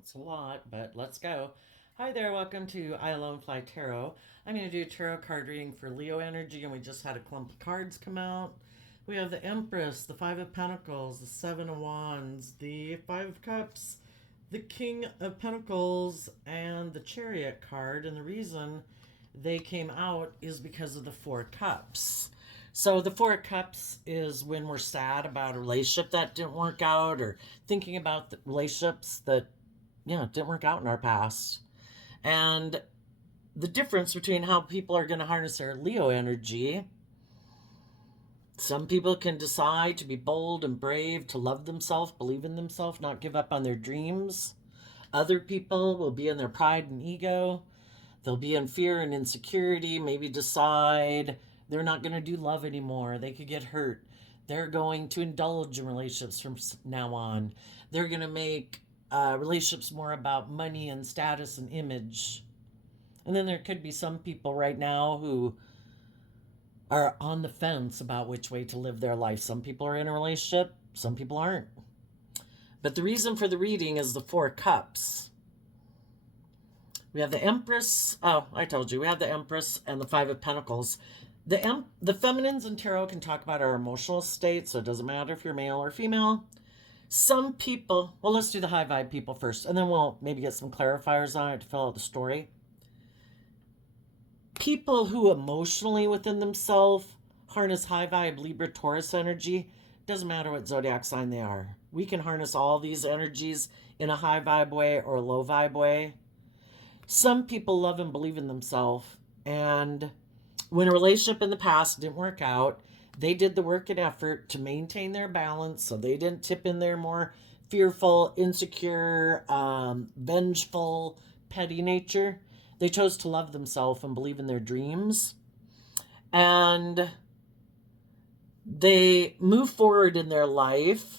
It's a lot, but let's go. Hi there, welcome to I Alone Fly Tarot. I'm going to do a tarot card reading for Leo energy, and we just had a clump of cards come out. We have the Empress, the Five of Pentacles, the Seven of Wands, the Five of Cups, the King of Pentacles, and the Chariot card. And the reason they came out is because of the Four Cups. So the Four of Cups is when we're sad about a relationship that didn't work out, or thinking about the relationships that didn't work out in our past. And the difference between how people are going to harness their Leo energy. Some people can decide to be bold and brave, to love themselves, believe in themselves, not give up on their dreams. Other people will be in their pride and ego. They'll be in fear and insecurity, maybe decide they're not going to do love anymore. They could get hurt. They're going to indulge in relationships from now on. They're going to make relationships more about money and status and image. And then there could be some people right now who are on the fence about which way to live their life. Some people are in a relationship, some people aren't. But the reason for the reading is the Four Cups. We have the Empress. Oh, I told you. We have the Empress and the Five of Pentacles. The feminines in tarot can talk about our emotional state, so it doesn't matter if you're male or female. Some people, well, let's do the high vibe people first, and then we'll maybe get some clarifiers on it to fill out the story. People who emotionally within themselves harness high vibe Libra Taurus energy, doesn't matter what zodiac sign they are. We can harness all these energies in a high vibe way or a low vibe way. Some people love and believe in themselves, and when a relationship in the past didn't work out, they did the work and effort to maintain their balance so they didn't tip in their more fearful, insecure, vengeful, petty nature. They chose to love themselves and believe in their dreams. And they move forward in their life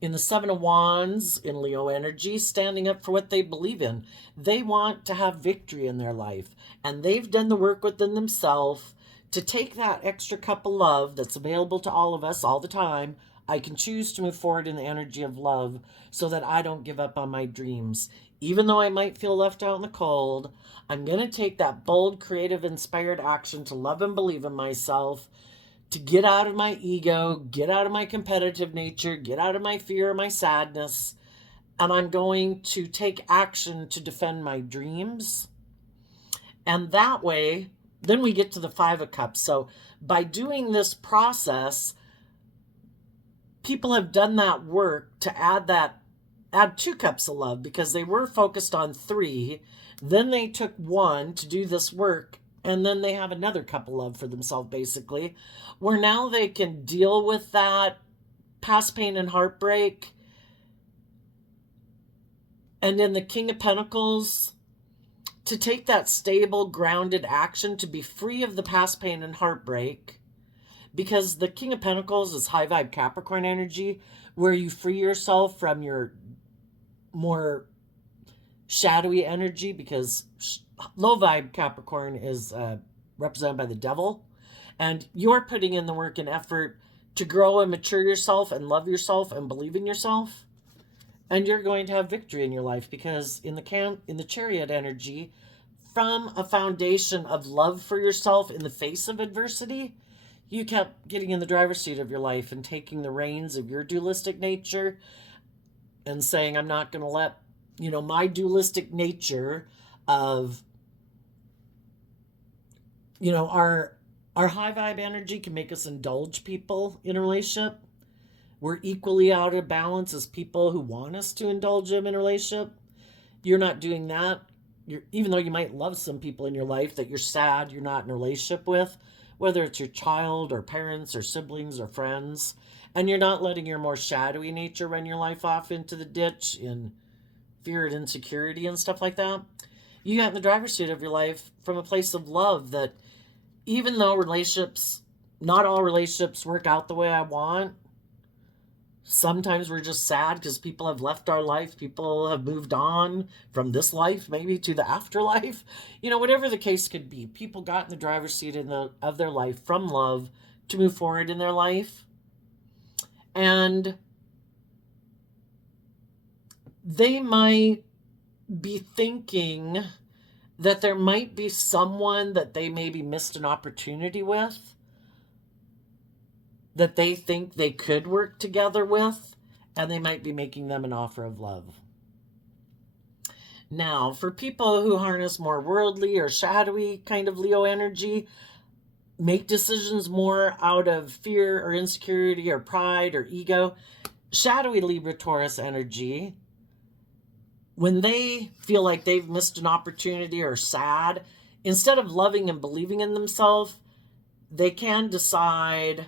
in the Seven of Wands in Leo energy, standing up for what they believe in. They want to have victory in their life. And they've done the work within themselves to take that extra cup of love that's available to all of us all the time. I can choose to move forward in the energy of love so that I don't give up on my dreams. Even though I might feel left out in the cold, I'm going to take that bold, creative, inspired action to love and believe in myself, to get out of my ego, get out of my competitive nature, get out of my fear, my sadness, and I'm going to take action to defend my dreams. And that way, then we get to the Five of Cups. So by doing this process, people have done that work to add 2 cups of love, because they were focused on 3. Then they took 1 to do this work, and then they have another cup of love for themselves, basically, where now they can deal with that past pain and heartbreak. And in the King of Pentacles, to take that stable, grounded action to be free of the past pain and heartbreak, because the King of Pentacles is high vibe Capricorn energy, where you free yourself from your more shadowy energy, because low vibe Capricorn is represented by the devil, and you're putting in the work and effort to grow and mature yourself and love yourself and believe in yourself, and you're going to have victory in your life, because in the Chariot energy, from a foundation of love for yourself in the face of adversity, you kept getting in the driver's seat of your life and taking the reins of your dualistic nature and saying, I'm not going to let, my dualistic nature of, our high vibe energy can make us indulge people in a relationship. We're equally out of balance as people who want us to indulge them in a relationship. You're not doing that. Even though you might love some people in your life that you're sad you're not in a relationship with, whether it's your child or parents or siblings or friends, and you're not letting your more shadowy nature run your life off into the ditch in fear and insecurity and stuff like that. You got in the driver's seat of your life from a place of love, that even though not all relationships work out the way I want, sometimes we're just sad because people have left our life. People have moved on from this life, maybe to the afterlife. Whatever the case could be, people got in the driver's seat of their life from love to move forward in their life. And they might be thinking that there might be someone that they maybe missed an opportunity with, that they think they could work together with, and they might be making them an offer of love. Now, for people who harness more worldly or shadowy kind of Leo energy, make decisions more out of fear or insecurity or pride or ego, shadowy Libra Taurus energy, when they feel like they've missed an opportunity or sad, instead of loving and believing in themselves, they can decide,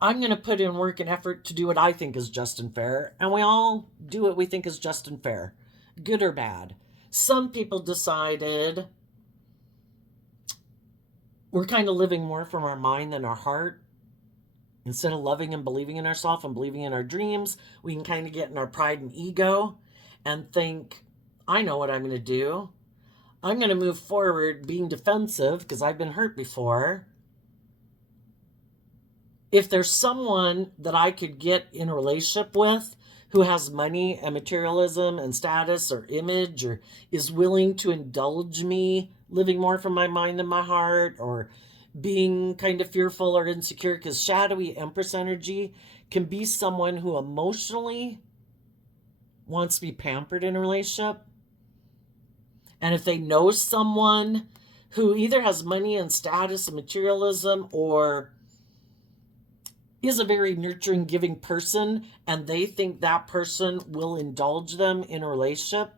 I'm going to put in work and effort to do what I think is just and fair. And we all do what we think is just and fair, good or bad. Some people decided we're kind of living more from our mind than our heart. Instead of loving and believing in ourselves and believing in our dreams, we can kind of get in our pride and ego and think, I know what I'm going to do. I'm going to move forward being defensive because I've been hurt before. If there's someone that I could get in a relationship with who has money and materialism and status or image, or is willing to indulge me living more from my mind than my heart, or being kind of fearful or insecure, because shadowy Empress energy can be someone who emotionally wants to be pampered in a relationship. And if they know someone who either has money and status and materialism, or is a very nurturing, giving person, and they think that person will indulge them in a relationship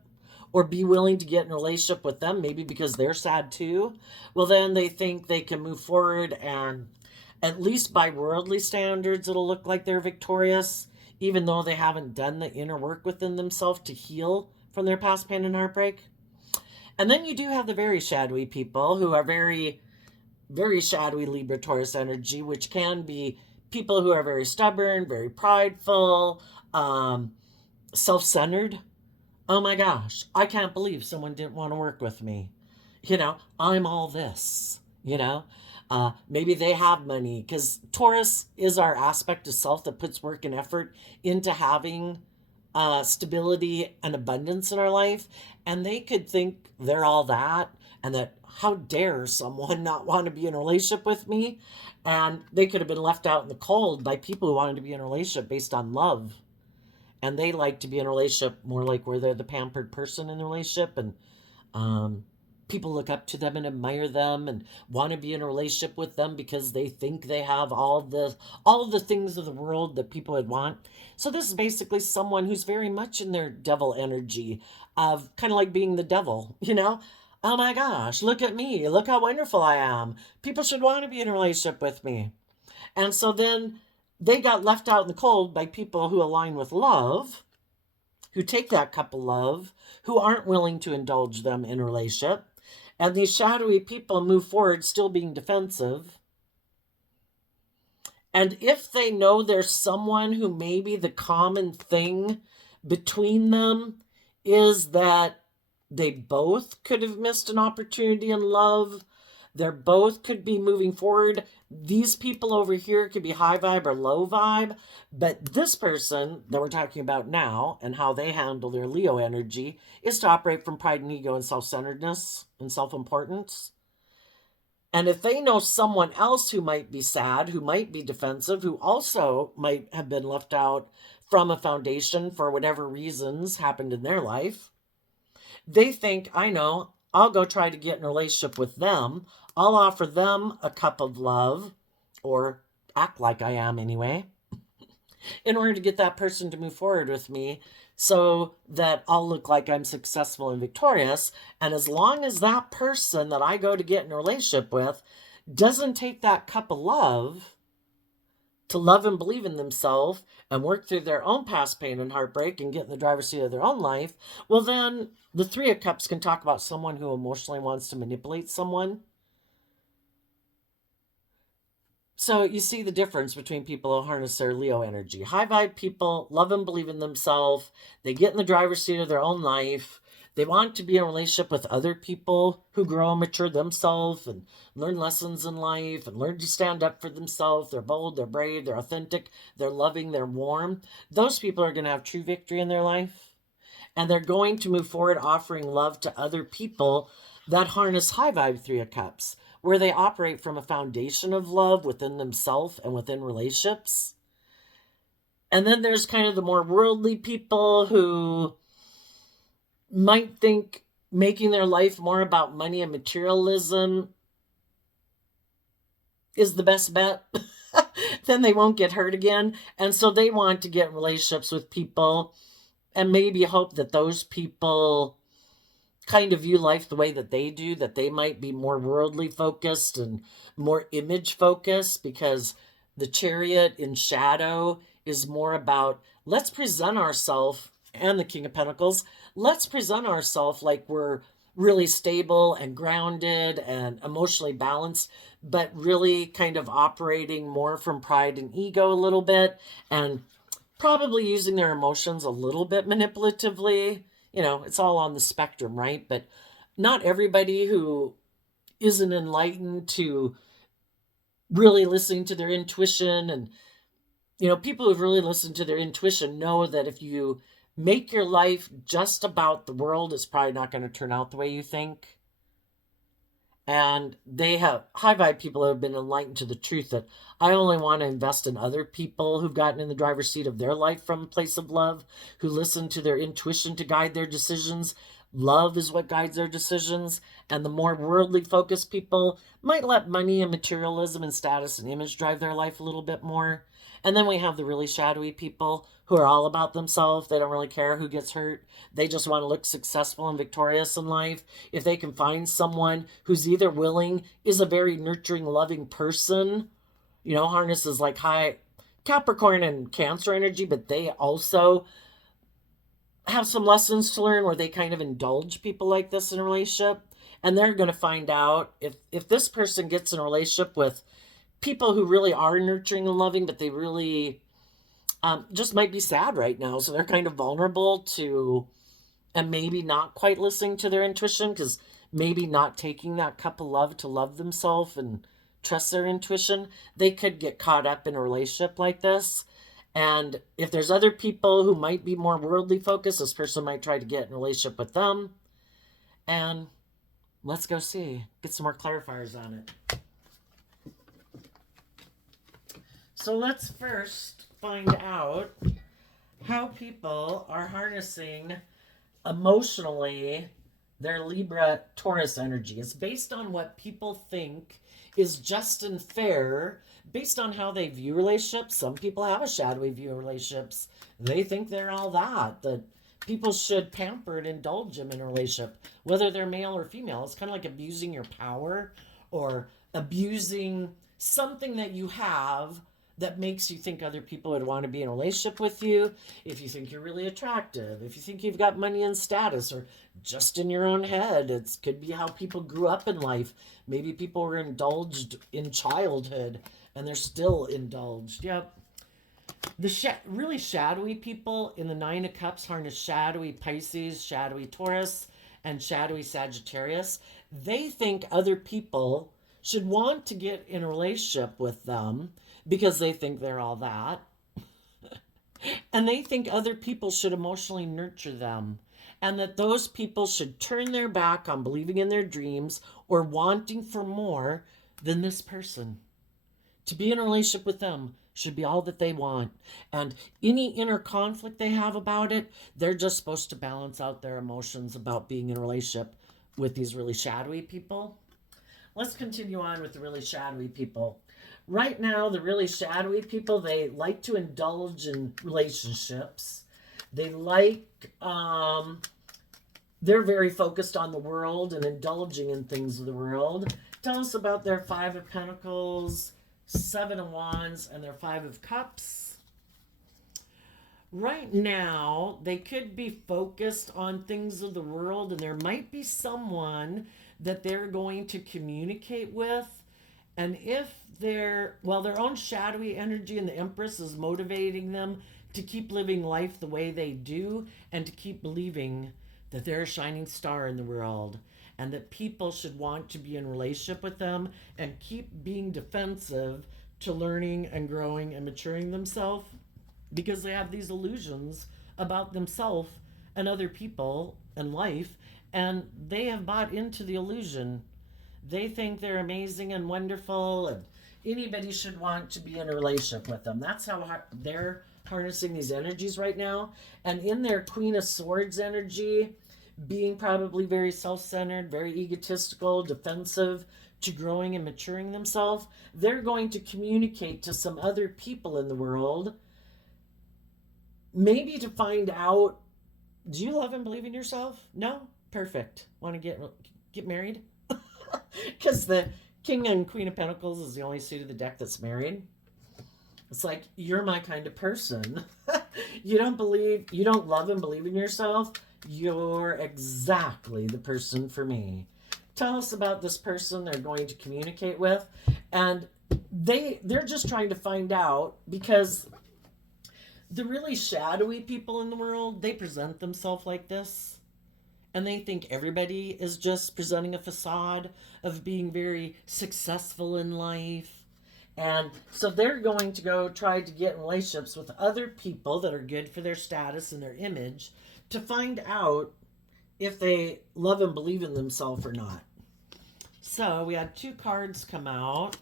or be willing to get in a relationship with them, maybe because they're sad too, well, then they think they can move forward, and at least by worldly standards, it'll look like they're victorious, even though they haven't done the inner work within themselves to heal from their past pain and heartbreak. And then you do have the very shadowy people who are very, very shadowy Libra Taurus energy, which can be people who are very stubborn, very prideful, self-centered. Oh my gosh, I can't believe someone didn't want to work with me. I'm all this, maybe they have money, because Taurus is our aspect of self that puts work and effort into having stability and abundance in our life. And they could think they're all that, and that how dare someone not want to be in a relationship with me. And they could have been left out in the cold by people who wanted to be in a relationship based on love. And they like to be in a relationship more like where they're the pampered person in the relationship. And people look up to them and admire them and want to be in a relationship with them because they think they have all the things of the world that people would want. So this is basically someone who's very much in their devil energy of kind of like being the devil. Oh my gosh, look at me. Look how wonderful I am. People should want to be in a relationship with me. And so then they got left out in the cold by people who align with love, who take that cup of love, who aren't willing to indulge them in a relationship. And these shadowy people move forward still being defensive. And if they know there's someone who maybe the common thing between them is that they both could have missed an opportunity in love, they both could be moving forward. These people over here could be high vibe or low vibe, but this person that we're talking about now and how they handle their Leo energy is to operate from pride and ego and self-centeredness and self-importance. And if they know someone else who might be sad, who might be defensive, who also might have been left out from a foundation for whatever reasons happened in their life, they think, I know, I'll go try to get in a relationship with them. I'll offer them a cup of love, or act like I am anyway, in order to get that person to move forward with me so that I'll look like I'm successful and victorious. And as long as that person that I go to get in a relationship with doesn't take that cup of love to love and believe in themselves and work through their own past pain and heartbreak and get in the driver's seat of their own life, well, then the Three of Cups can talk about someone who emotionally wants to manipulate someone. So you see the difference between people who harness their Leo energy. High vibe people love and believe in themselves. They get in the driver's seat of their own life. They want to be in a relationship with other people who grow and mature themselves and learn lessons in life and learn to stand up for themselves. They're bold, they're brave, they're authentic, they're loving, they're warm. Those people are going to have true victory in their life. And they're going to move forward offering love to other people that harness high vibe Three of Cups, where they operate from a foundation of love within themselves and within relationships. And then there's kind of the more worldly people who might think making their life more about money and materialism is the best bet. Then they won't get hurt again. And so they want to get in relationships with people and maybe hope that those people kind of view life the way that they do, that they might be more worldly focused and more image focused, because the Chariot in shadow is more about let's present ourselves, and the King of Pentacles, let's present ourselves like we're really stable and grounded and emotionally balanced, but really kind of operating more from pride and ego a little bit, and probably using their emotions a little bit manipulatively. It's all on the spectrum, right? But not everybody who isn't enlightened to really listening to their intuition, and people who've really listened to their intuition know that if you make your life just about the world, it's probably not going to turn out the way you think. And they have high vibe people who have been enlightened to the truth that I only want to invest in other people who've gotten in the driver's seat of their life from a place of love, who listen to their intuition to guide their decisions. Love is what guides their decisions. And the more worldly focused people might let money and materialism and status and image drive their life a little bit more. And then we have the really shadowy people who are all about themselves. They don't really care who gets hurt. They just want to look successful and victorious in life. If they can find someone who's either willing, is a very nurturing, loving person, harnesses like high Capricorn and Cancer energy, but they also have some lessons to learn where they kind of indulge people like this in a relationship. And they're going to find out if this person gets in a relationship with people who really are nurturing and loving, but they really just might be sad right now. So they're kind of vulnerable to, and maybe not quite listening to their intuition, because maybe not taking that cup of love to love themselves and trust their intuition. They could get caught up in a relationship like this. And if there's other people who might be more worldly focused, this person might try to get in a relationship with them. And let's go see, get some more clarifiers on it. So let's first find out how people are harnessing emotionally their Libra Taurus energy. It's based on what people think is just and fair, based on how they view relationships. Some people have a shadowy view of relationships. They think they're all that people should pamper and indulge them in a relationship, whether they're male or female. It's kind of like abusing your power or abusing something that you have that makes you think other people would want to be in a relationship with you. If you think you're really attractive, if you think you've got money and status, or just in your own head. It could be how people grew up in life. Maybe people were indulged in childhood and they're still indulged. Yep. The really shadowy people in the Nine of Cups harness shadowy Pisces, shadowy Taurus, and shadowy Sagittarius. They think other people should want to get in a relationship with them because they think they're all that. And they think other people should emotionally nurture them. And that those people should turn their back on believing in their dreams or wanting for more than this person. To be in a relationship with them should be all that they want. And any inner conflict they have about it, they're just supposed to balance out their emotions about being in a relationship with these really shadowy people. Let's continue on with the really shadowy people. Right now, the really shadowy people, they like to indulge in relationships. They they're very focused on the world and indulging in things of the world. Tell us about their Five of Pentacles, Seven of Wands, and their Five of Cups. Right now, they could be focused on things of the world, and there might be someone that they're going to communicate with. And if their own shadowy energy in the Empress is motivating them to keep living life the way they do and to keep believing that they're a shining star in the world, and that people should want to be in relationship with them and keep being defensive to learning and growing and maturing themselves because they have these illusions about themselves and other people and life, and they have bought into the illusion. They think they're amazing and wonderful, and anybody should want to be in a relationship with them. That's how they're harnessing these energies right now. And in their Queen of Swords energy, being probably very self centered, very egotistical, defensive to growing and maturing themselves, they're going to communicate to some other people in the world, maybe to find out, do you love and believe in yourself? No? Perfect. Want to get married? Because the King and Queen of Pentacles is the only suit of the deck that's married. It's like, you're my kind of person. You don't love and believe in yourself. You're exactly the person for me. Tell us about this person they're going to communicate with. And they're just trying to find out, because the really shadowy people in the world, they present themselves like this. And they think everybody is just presenting a facade of being very successful in life. And so they're going to go try to get in relationships with other people that are good for their status and their image to find out if they love and believe in themselves or not. So we had 2 cards come out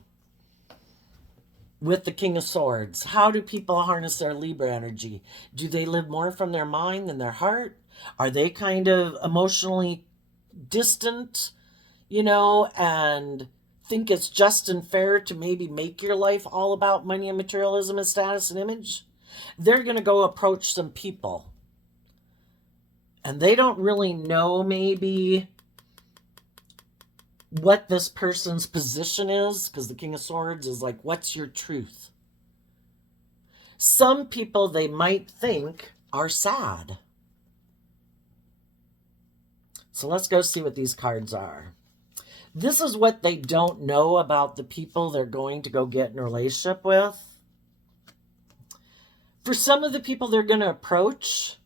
with the King of Swords. How do people harness their Libra energy? Do they live more from their mind than their heart? Are they kind of emotionally distant, and think it's just and fair to maybe make your life all about money and materialism and status and image? They're going to go approach some people. And they don't really know maybe what this person's position is, because the King of Swords is like, what's your truth? Some people they might think are sad. So let's go see what these cards are. This is what they don't know about the people they're going to go get in a relationship with. For some of the people they're going to approach,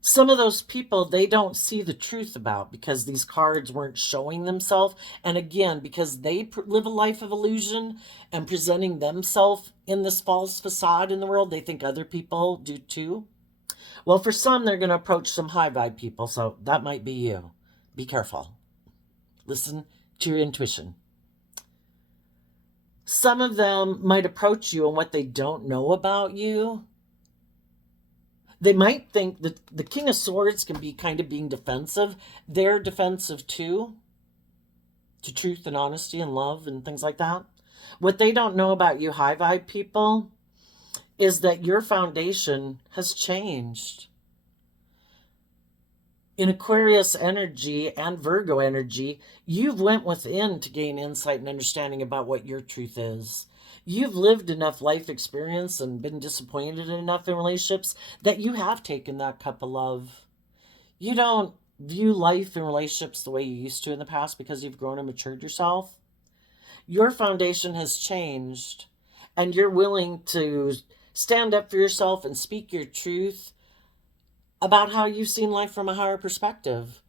some of those people they don't see the truth about because these cards weren't showing themselves. And again, because they live a life of illusion and presenting themselves in this false facade in the world, they think other people do too. Well, for some, they're going to approach some high vibe people. So that might be you. Be careful. Listen to your intuition. Some of them might approach you on what they don't know about you. They might think that the King of Swords can be kind of being defensive. They're defensive too, to truth and honesty and love and things like that. What they don't know about you high vibe people is that your foundation has changed. In Aquarius energy and Virgo energy, you've went within to gain insight and understanding about what your truth is. You've lived enough life experience and been disappointed enough in relationships that you have taken that cup of love. You don't view life and relationships the way you used to in the past because you've grown and matured yourself. Your foundation has changed, and you're willing to stand up for yourself and speak your truth about how you've seen life from a higher perspective.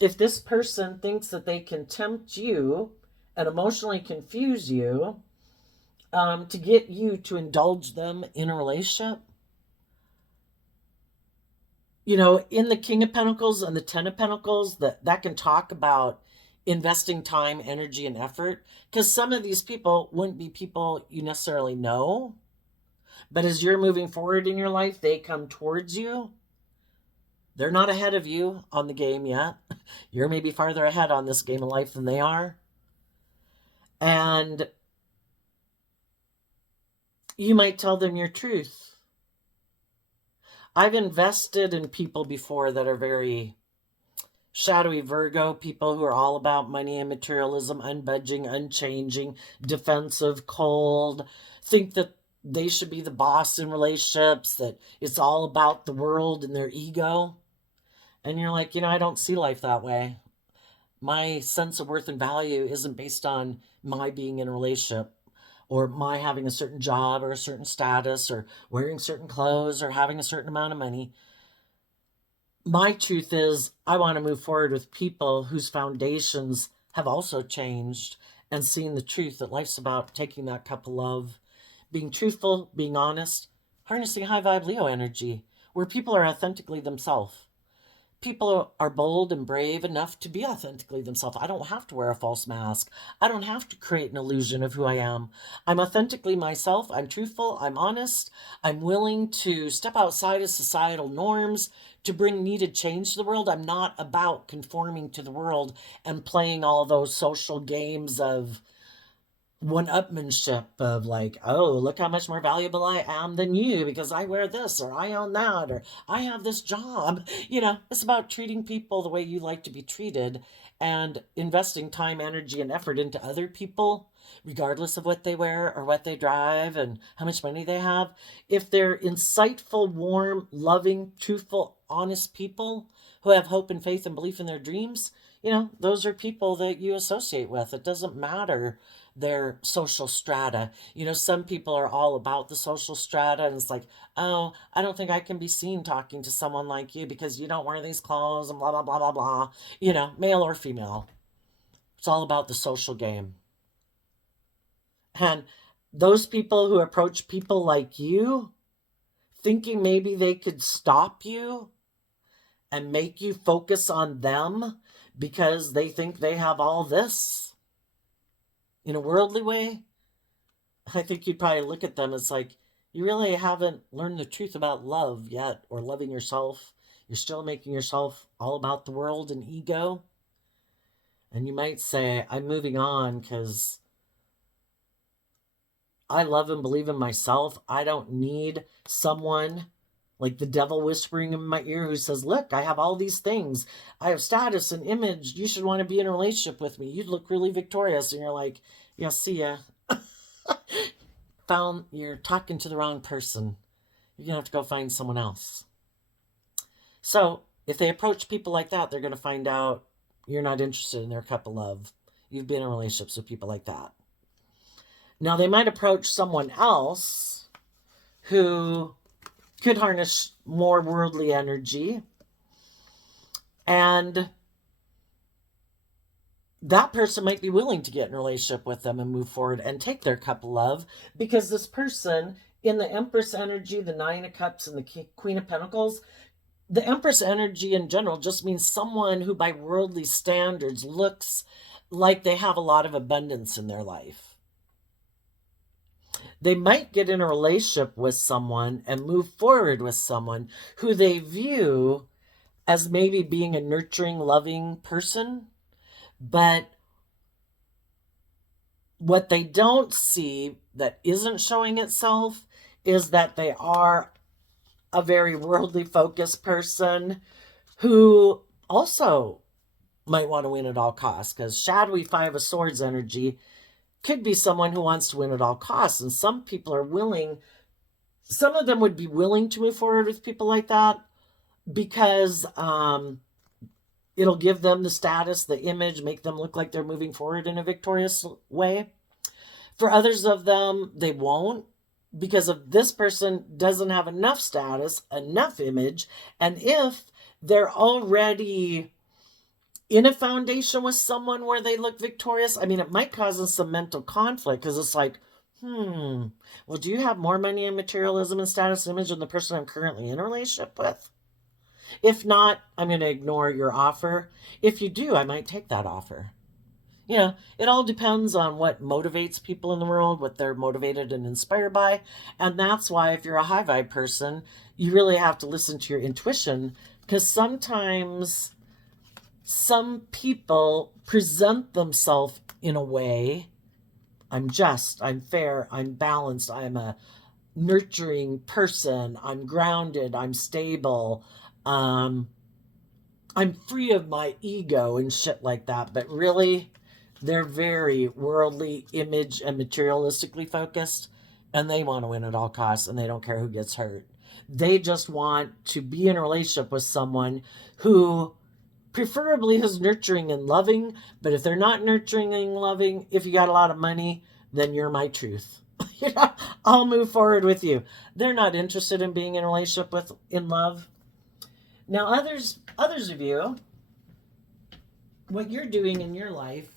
If this person thinks that they can tempt you and emotionally confuse you to get you to indulge them in a relationship, in the King of Pentacles and the Ten of Pentacles, that can talk about investing time, energy, and effort, because some of these people wouldn't be people you necessarily know, but as you're moving forward in your life, they come towards you. They're not ahead of you on the game yet. You're maybe farther ahead on this game of life than they are. And you might tell them your truth. I've invested in people before that are very shadowy Virgo, people who are all about money and materialism, unbudging, unchanging, defensive, cold, think that they should be the boss in relationships, that it's all about the world and their ego. And you're like, I don't see life that way. My sense of worth and value isn't based on my being in a relationship or my having a certain job or a certain status or wearing certain clothes or having a certain amount of money. My truth is, I want to move forward with people whose foundations have also changed and seeing the truth that life's about taking that cup of love, being truthful, being honest, harnessing high vibe Leo energy where people are authentically themselves. People are bold and brave enough to be authentically themselves. I don't have to wear a false mask. I don't have to create an illusion of who I am. I'm authentically myself. I'm truthful. I'm honest. I'm willing to step outside of societal norms to bring needed change to the world. I'm not about conforming to the world and playing all those social games of one-upmanship of like, oh, look how much more valuable I am than you because I wear this or I own that or I have this job. It's about treating people the way you like to be treated and investing time, energy, and effort into other people, regardless of what they wear or what they drive and how much money they have. If they're insightful, warm, loving, truthful, honest people who have hope and faith and belief in their dreams, those are people that you associate with. It doesn't matter their social strata. Some people are all about the social strata, and it's like, oh, I don't think I can be seen talking to someone like you because you don't wear these clothes and blah, blah, blah, blah, blah. Male or female. It's all about the social game. And those people who approach people like you, thinking maybe they could stop you and make you focus on them because they think they have all this in a worldly way, I think you'd probably look at them as like, you really haven't learned the truth about love yet or loving yourself. You're still making yourself all about the world and ego. And you might say, I'm moving on because I love and believe in myself. I don't need someone like the devil whispering in my ear who says, look, I have all these things. I have status and image. You should want to be in a relationship with me. You'd look really victorious. And you're like, yeah, see ya. You're talking to the wrong person. You're going to have to go find someone else. So if they approach people like that, they're going to find out you're not interested in their cup of love. You've been in relationships with people like that. Now, they might approach someone else who could harness more worldly energy, and that person might be willing to get in a relationship with them and move forward and take their cup of love, because this person in the Empress energy, the Nine of Cups, and the Queen of Pentacles, the Empress energy in general just means someone who by worldly standards looks like they have a lot of abundance in their life. They might get in a relationship with someone and move forward with someone who they view as maybe being a nurturing, loving person, but what they don't see that isn't showing itself is that they are a very worldly focused person who also might want to win at all costs, because shadowy Five of Swords energy could be someone who wants to win at all costs. And some people are willing, some of them would be willing to move forward with people like that because it'll give them the status, the image, make them look like they're moving forward in a victorious way. For others of them, they won't, because if this person doesn't have enough status, enough image, and if they're already in a foundation with someone where they look victorious, it might cause them some mental conflict, because it's like, well, do you have more money and materialism and status and image than the person I'm currently in a relationship with? If not, I'm going to ignore your offer. If you do, I might take that offer. It all depends on what motivates people in the world, what they're motivated and inspired by. And that's why if you're a high vibe person, you really have to listen to your intuition, because sometimes some people present themselves in a way, I'm just, I'm fair, I'm balanced, I'm a nurturing person, I'm grounded, I'm stable, I'm free of my ego and shit like that. But really, they're very worldly, image, and materialistically focused, and they want to win at all costs, and they don't care who gets hurt. They just want to be in a relationship with someone who preferably is nurturing and loving. But if they're not nurturing and loving, if you got a lot of money, then you're my truth. I'll move forward with you. They're not interested in being in a relationship in love. Now, others of you, what you're doing in your life,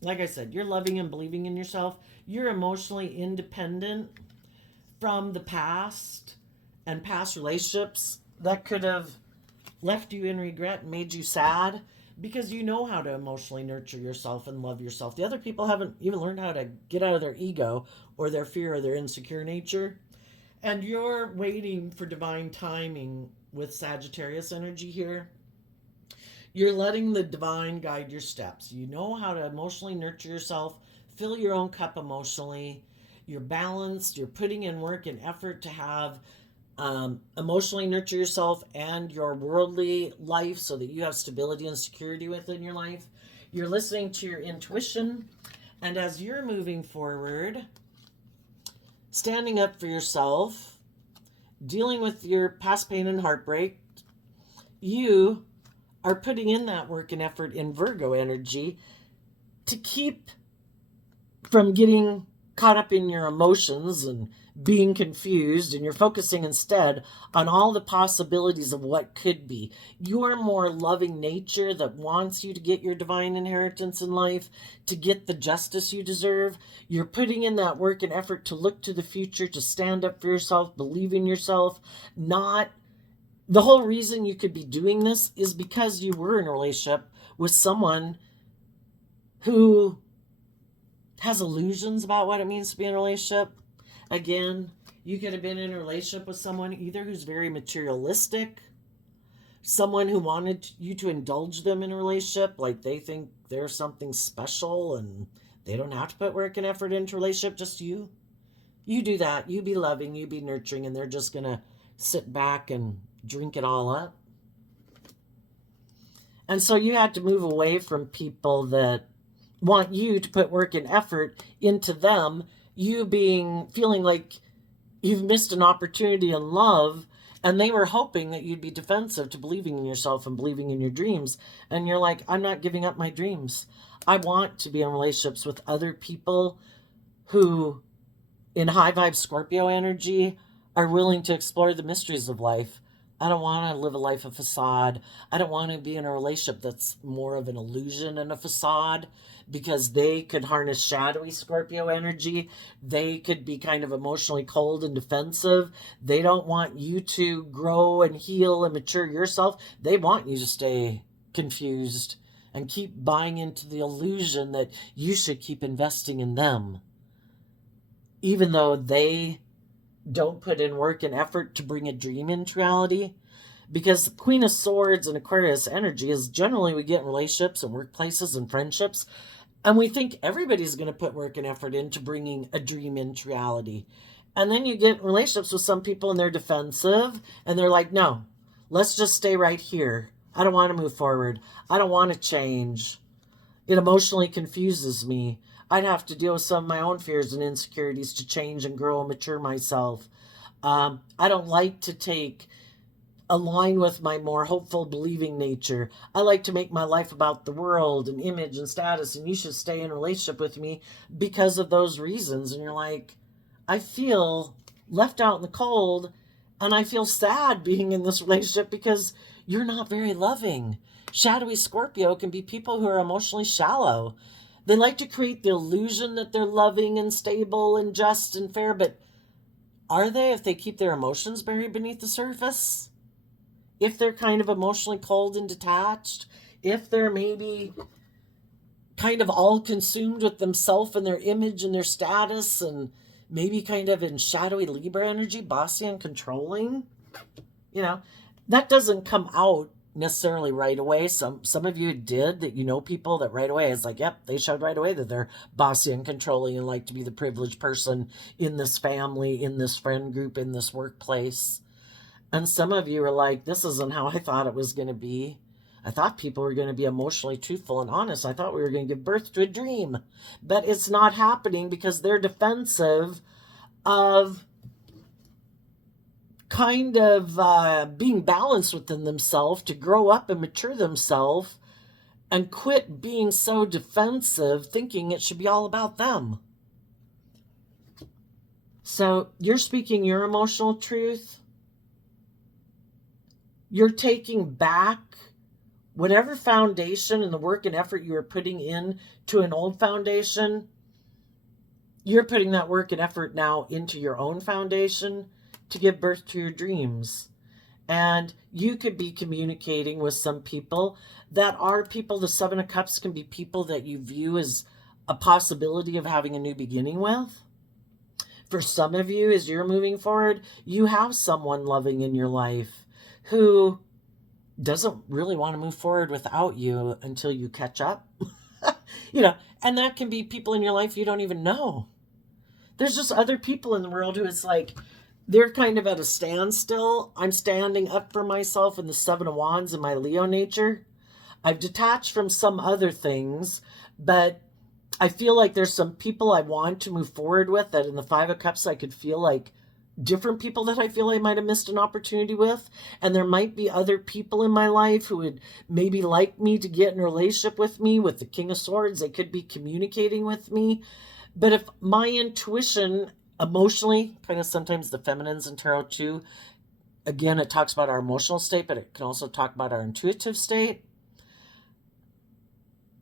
like I said, you're loving and believing in yourself. You're emotionally independent from the past and past relationships that could have left you in regret and made you sad because you know how to emotionally nurture yourself and love yourself. The other people haven't even learned how to get out of their ego or their fear or their insecure nature. And you're waiting for divine timing with Sagittarius energy here. You're letting the divine guide your steps. You know how to emotionally nurture yourself, fill your own cup emotionally. You're balanced. You're putting in work and effort to have emotionally nurture yourself and your worldly life so that you have stability and security within your life. You're listening to your intuition. And as you're moving forward, standing up for yourself, dealing with your past pain and heartbreak, you are putting in that work and effort in Virgo energy to keep from getting caught up in your emotions and being confused, and you're focusing instead on all the possibilities of what could be. Your more loving nature that wants you to get your divine inheritance in life, to get the justice you deserve. You're putting in that work and effort to look to the future, to stand up for yourself, believe in yourself. Not the whole reason you could be doing this is because you were in a relationship with someone who has illusions about what it means to be in a relationship. Again, you could have been in a relationship with someone either who's very materialistic, someone who wanted you to indulge them in a relationship, like they think they're something special and they don't have to put work and effort into a relationship, just you. You do that, you be loving, you be nurturing, and they're just going to sit back and drink it all up. And so you had to move away from people that want you to put work and effort into them, you feeling like you've missed an opportunity in love, and they were hoping that you'd be defensive to believing in yourself and believing in your dreams. And you're like, I'm not giving up my dreams. I want to be in relationships with other people who, in high vibe Scorpio energy, are willing to explore the mysteries of life. I don't want to live a life of facade. I don't want to be in a relationship that's more of an illusion and a facade, because they could harness shadowy Scorpio energy. They could be kind of emotionally cold and defensive. They don't want you to grow and heal and mature yourself. They want you to stay confused and keep buying into the illusion that you should keep investing in them, even though they don't put in work and effort to bring a dream into reality. Because Queen of Swords and Aquarius energy is generally we get in relationships and workplaces and friendships, and we think everybody's going to put work and effort into bringing a dream into reality. And then you get in relationships with some people and they're defensive and they're like, no, let's just stay right here. I don't want to move forward. I don't want to change. It emotionally confuses me. I'd have to deal with some of my own fears and insecurities to change and grow and mature myself. I don't like to align with my more hopeful, believing nature. I like to make my life about the world and image and status, and you should stay in a relationship with me because of those reasons. And you're like, I feel left out in the cold, and I feel sad being in this relationship because you're not very loving. Shadowy Scorpio can be people who are emotionally shallow. They like to create the illusion that they're loving and stable and just and fair, but are they if they keep their emotions buried beneath the surface? If they're kind of emotionally cold and detached? If they're maybe kind of all consumed with themselves and their image and their status, and maybe kind of in shadowy Libra energy, bossy and controlling? You know, that doesn't come out necessarily right away. Some of you did, that you know people that right away it's like, yep, they showed right away that they're bossy and controlling and like to be the privileged person in this family, in this friend group, in this workplace. And some of you are like, this isn't how I thought it was going to be. I thought people were going to be emotionally truthful and honest. I thought we were going to give birth to a dream. But it's not happening because they're defensive of kind of being balanced within themselves to grow up and mature themselves and quit being so defensive, thinking it should be all about them. So you're speaking your emotional truth. you're taking back whatever foundation and the work and effort you were putting in to an old foundation. You're putting that work and effort now into your own foundation to give birth to your dreams. And you could be communicating with some people that are people. The Seven of Cups can be people that you view as a possibility of having a new beginning with. For some of you, as you're moving forward, you have someone loving in your life who doesn't really want to move forward without you until you catch up. And that can be people in your life you don't even know. There's just other people in the world who it's like they're kind of at a standstill. I'm standing up for myself in the Seven of Wands in my Leo nature. I've detached from some other things, but I feel like there's some people I want to move forward with that in the Five of Cups I could feel like different people that I feel I might have missed an opportunity with. And there might be other people in my life who would maybe like me to get in a relationship with me. With the King of Swords, they could be communicating with me. But if my intuition emotionally, kind of sometimes the feminines in tarot too, again, it talks about our emotional state, but it can also talk about our intuitive state.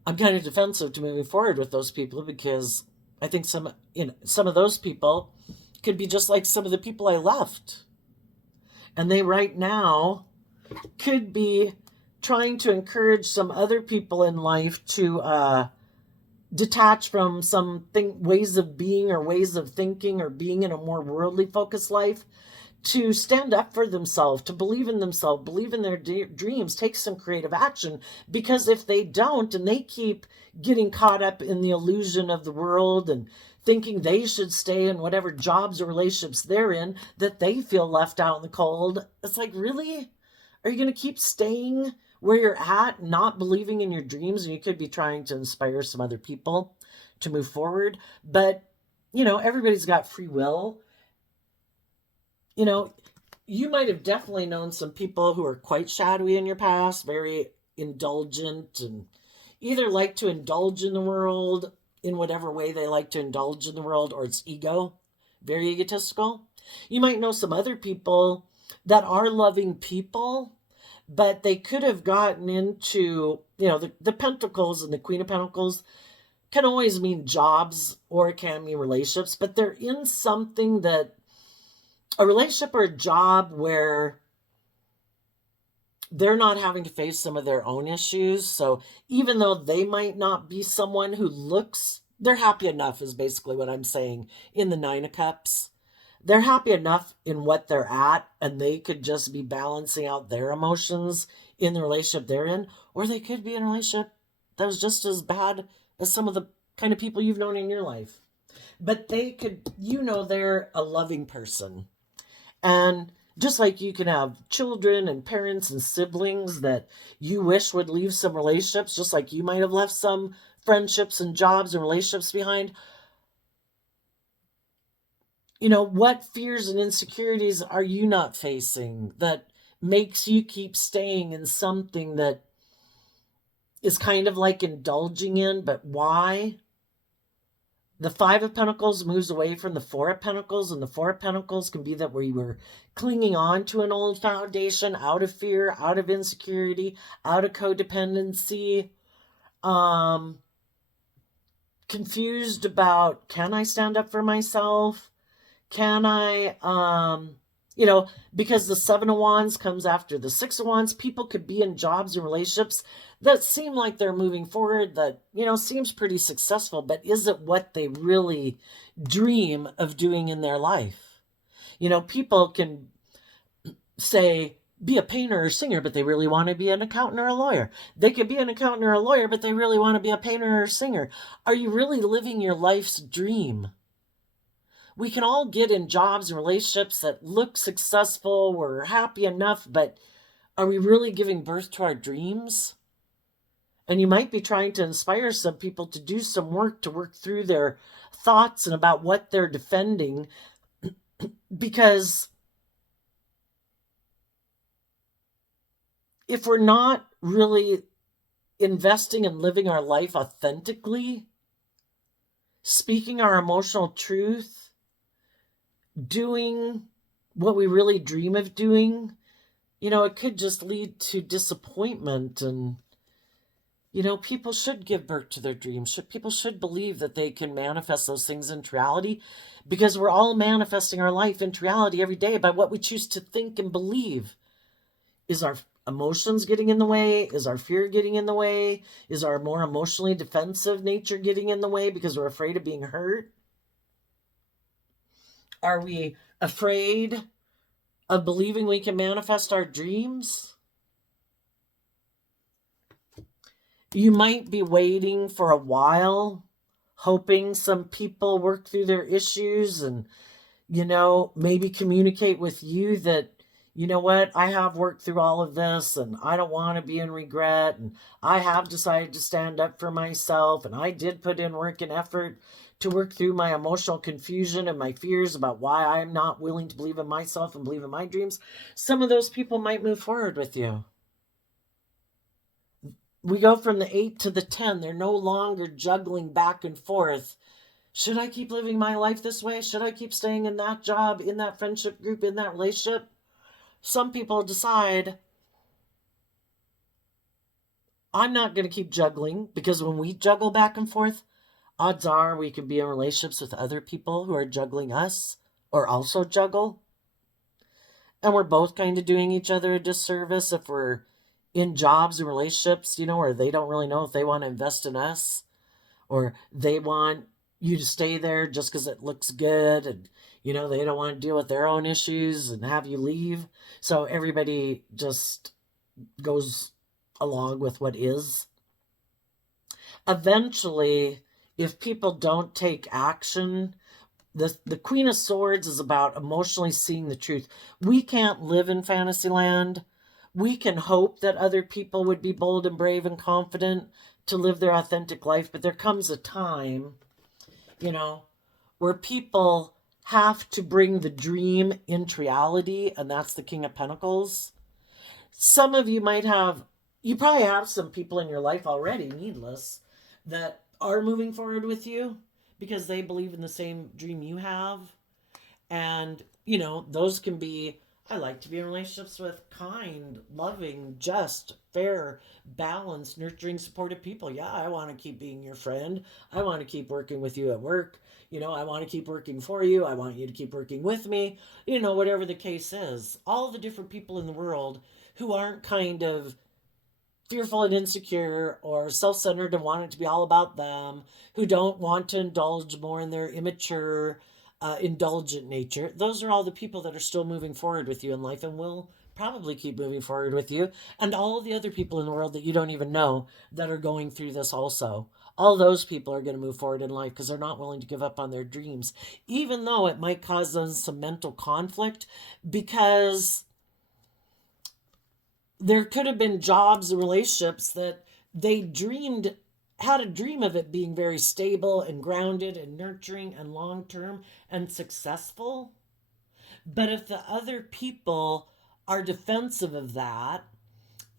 I'm kind of defensive to moving forward with those people because I think some of those people could be just like some of the people I left. And they right now could be trying to encourage some other people in life to detach from some ways of being or ways of thinking or being in a more worldly focused life, to stand up for themselves, to believe in themselves, believe in their dreams, take some creative action. Because if they don't and they keep getting caught up in the illusion of the world and thinking they should stay in whatever jobs or relationships they're in, that they feel left out in the cold, it's like, really? Are you going to keep staying where you're at, not believing in your dreams? And you could be trying to inspire some other people to move forward. But, everybody's got free will. You might have definitely known some people who are quite shadowy in your past, very indulgent, and either like to indulge in the world in whatever way they like to indulge in the world, or it's ego, very egotistical. You might know some other people that are loving people, but they could have gotten into, the Pentacles and the Queen of Pentacles can always mean jobs or it can mean relationships, but they're in something that a relationship or a job where they're not having to face some of their own issues. So even though they might not be someone who they're happy enough is basically what I'm saying in the Nine of Cups. They're happy enough in what they're at, and they could just be balancing out their emotions in the relationship they're in, or they could be in a relationship that was just as bad as some of the kind of people you've known in your life. But they could, they're a loving person. And just like you can have children and parents and siblings that you wish would leave some relationships, just like you might have left some friendships and jobs and relationships behind. What fears and insecurities are you not facing that makes you keep staying in something that is kind of like indulging in, but why? The Five of Pentacles moves away from the Four of Pentacles, and the Four of Pentacles can be that we were clinging on to an old foundation out of fear, out of insecurity, out of codependency, confused about, can I stand up for myself? Can I, because the Seven of Wands comes after the Six of Wands. People could be in jobs and relationships that seem like they're moving forward, that, seems pretty successful, but is it what they really dream of doing in their life? People can say, be a painter or singer, but they really want to be an accountant or a lawyer. They could be an accountant or a lawyer, but they really want to be a painter or a singer. Are you really living your life's dream? We can all get in jobs and relationships that look successful, we're happy enough, but are we really giving birth to our dreams? And you might be trying to inspire some people to do some work, to work through their thoughts and about what they're defending, because if we're not really investing and living our life authentically, speaking our emotional truth, doing what we really dream of doing, it could just lead to disappointment. And, people should give birth to their dreams. People should believe that they can manifest those things into reality, because we're all manifesting our life into reality every day by what we choose to think and believe. Is our emotions getting in the way? Is our fear getting in the way? Is our more emotionally defensive nature getting in the way because we're afraid of being hurt? Are we afraid of believing we can manifest our dreams? You might be waiting for a while, hoping some people work through their issues and, maybe communicate with you that, what, I have worked through all of this and I don't want to be in regret. And I have decided to stand up for myself. And I did put in work and effort to work through my emotional confusion and my fears about why I'm not willing to believe in myself and believe in my dreams. Some of those people might move forward with you. We go from the 8 to the 10. They're no longer juggling back and forth. Should I keep living my life this way? Should I keep staying in that job, in that friendship group, in that relationship? Some people decide, I'm not going to keep juggling, because when we juggle back and forth, odds are we could be in relationships with other people who are juggling us or also juggle. And we're both kind of doing each other a disservice if we're in jobs and relationships, where they don't really know if they want to invest in us, or they want you to stay there just because it looks good, and they don't want to deal with their own issues and have you leave. So everybody just goes along with what is. Eventually, if people don't take action, the Queen of Swords is about emotionally seeing the truth. We can't live in Fantasyland. We can hope that other people would be bold and brave and confident to live their authentic life, but there comes a time, where people have to bring the dream into reality, and that's the King of Pentacles. Some of you you probably have some people in your life already, needless, that are moving forward with you because they believe in the same dream you have. And, those can be, I like to be in relationships with kind, loving, just, fair, balanced, nurturing, supportive people. Yeah, I want to keep being your friend. I want to keep working with you at work. I want to keep working for you. I want you to keep working with me. Whatever the case is. All the different people in the world who aren't kind of fearful and insecure or self-centered and want it to be all about them, who don't want to indulge more in their immature, indulgent nature. Those are all the people that are still moving forward with you in life and will probably keep moving forward with you. And all the other people in the world that you don't even know that are going through this also. All those people are going to move forward in life because they're not willing to give up on their dreams, even though it might cause them some mental conflict, because there could have been jobs and relationships that they had a dream of it being very stable and grounded and nurturing and long-term and successful. But if the other people are defensive of that,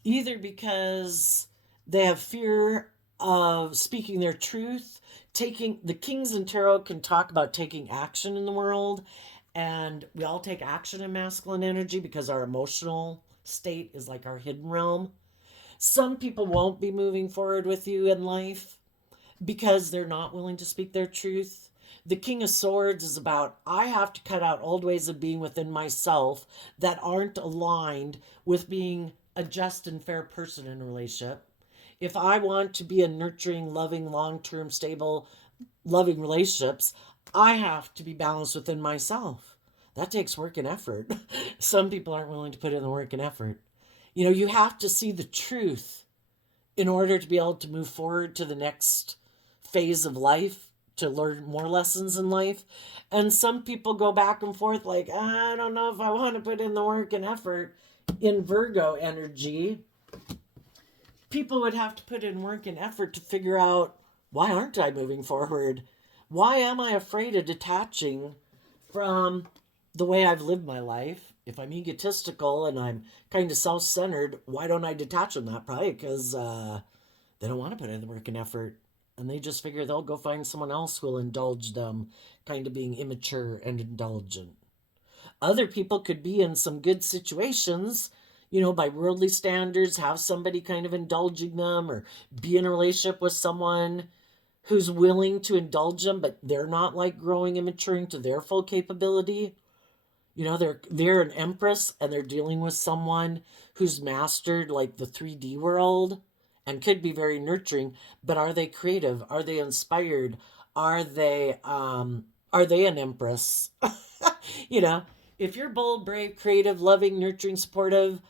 either because they have fear of speaking their truth, the Kings in Tarot can talk about taking action in the world, and we all take action in masculine energy because our emotional state is like our hidden realm. Some people won't be moving forward with you in life because they're not willing to speak their truth. The King of Swords is about, I have to cut out old ways of being within myself that aren't aligned with being a just and fair person in a relationship. If I want to be a nurturing, loving, long-term, stable, loving relationships, I have to be balanced within myself. That takes work and effort. Some people aren't willing to put in the work and effort. You have to see the truth in order to be able to move forward to the next phase of life, to learn more lessons in life. And some people go back and forth like, I don't know if I want to put in the work and effort. In Virgo energy, people would have to put in work and effort to figure out, why aren't I moving forward? Why am I afraid of detaching from the way I've lived my life? If I'm egotistical and I'm kind of self-centered, why don't I detach from that? Probably because they don't want to put in the work and effort. And they just figure they'll go find someone else who will indulge them, kind of being immature and indulgent. Other people could be in some good situations, by worldly standards, have somebody kind of indulging them, or be in a relationship with someone who's willing to indulge them, but they're not like growing and maturing to their full capability. They're an empress and they're dealing with someone who's mastered like the 3D world and could be very nurturing, but are they creative? Are they inspired? Are they an empress? you know, if you're bold, brave, creative, loving, nurturing, supportive,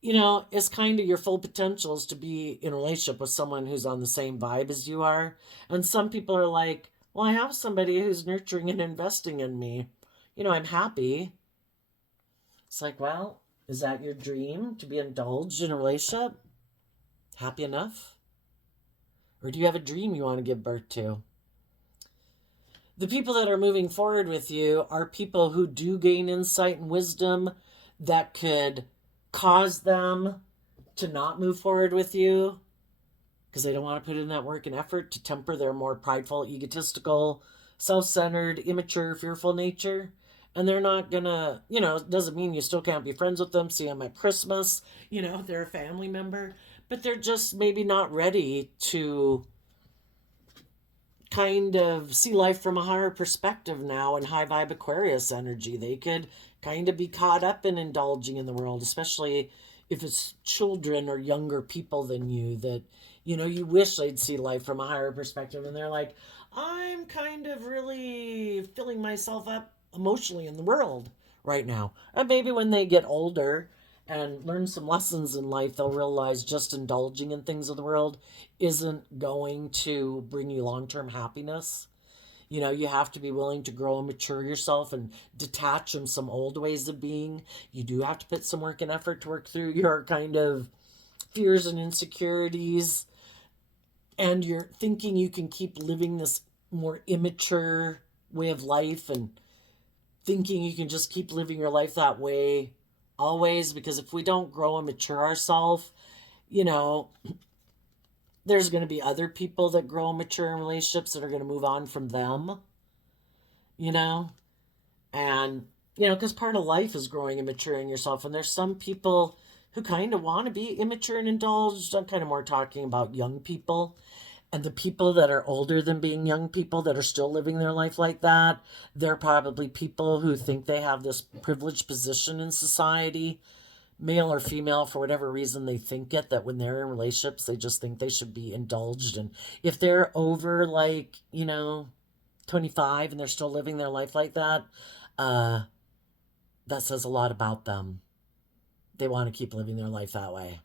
it's kind of your full potential is to be in a relationship with someone who's on the same vibe as you are. And some people are like, well, I have somebody who's nurturing and investing in me. I'm happy. It's like, well, is that your dream to be indulged in a relationship? Happy enough? Or do you have a dream you want to give birth to? The people that are moving forward with you are people who do gain insight and wisdom that could cause them to not move forward with you because they don't want to put in that work and effort to temper their more prideful, egotistical, self centered, immature, fearful nature. And they're not gonna, it doesn't mean you still can't be friends with them, see them at Christmas, they're a family member, but they're just maybe not ready to kind of see life from a higher perspective now in high vibe Aquarius energy. They could kind of be caught up in indulging in the world, especially if it's children or younger people than you that, you wish they'd see life from a higher perspective. And they're like, I'm kind of really filling myself up emotionally in the world right now. And maybe when they get older and learn some lessons in life, they'll realize just indulging in things of the world isn't going to bring you long term happiness. You have to be willing to grow and mature yourself and detach from some old ways of being. You do have to put some work and effort to work through your kind of fears and insecurities. And you're thinking you can keep living this more immature way of life and thinking you can just keep living your life that way always, because if we don't grow and mature ourselves, you know, there's going to be other people that grow and mature in relationships that are going to move on from them, you know, and, because part of life is growing and maturing yourself. And there's some people who kind of want to be immature and indulged. I'm kind of more talking about young people. And the people that are older than being young people that are still living their life like that, they're probably people who think they have this privileged position in society, male or female, for whatever reason they think it, that when they're in relationships, they just think they should be indulged. And if they're over, like, 25 and they're still living their life like uh, that says a lot about them. They want to keep living their life that way.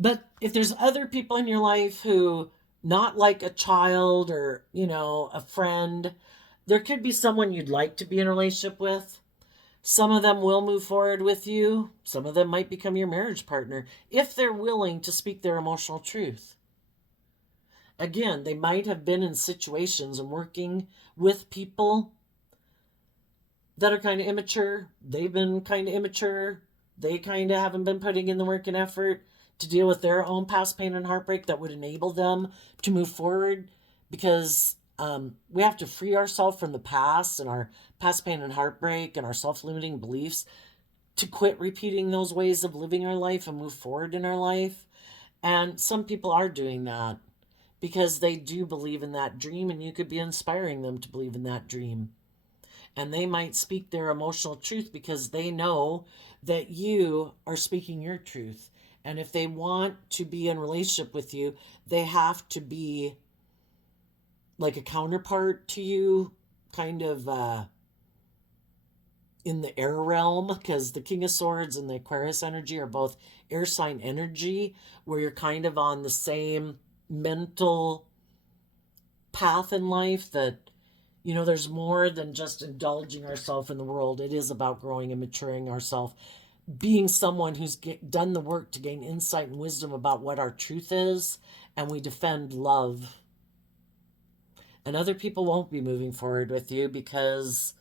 But if there's other people in your life who, not like a child or, a friend, there could be someone you'd like to be in a relationship with. Some of them will move forward with you. Some of them might become your marriage partner if they're willing to speak their emotional truth. Again, they might have been in situations and working with people that are kind of immature. They've been kind of immature. They kind of haven't been putting in the work and effort to deal with their own past pain and heartbreak that would enable them to move forward, because we have to free ourselves from the past and our past pain and heartbreak and our self-limiting beliefs to quit repeating those ways of living our life and move forward in our life. And some people are doing that because they do believe in that dream, and you could be inspiring them to believe in that dream. And they might speak their emotional truth because they know that you are speaking your truth. And if they want to be in relationship with you, they have to be like a counterpart to you, kind of in the air realm, because the King of Swords and the Aquarius energy are both air sign energy, where you're kind of on the same mental path in life, that there's more than just indulging ourselves in the world. It is about growing and maturing ourselves, being someone who's done the work to gain insight and wisdom about what our truth is, and we defend love. And other people won't be moving forward with you because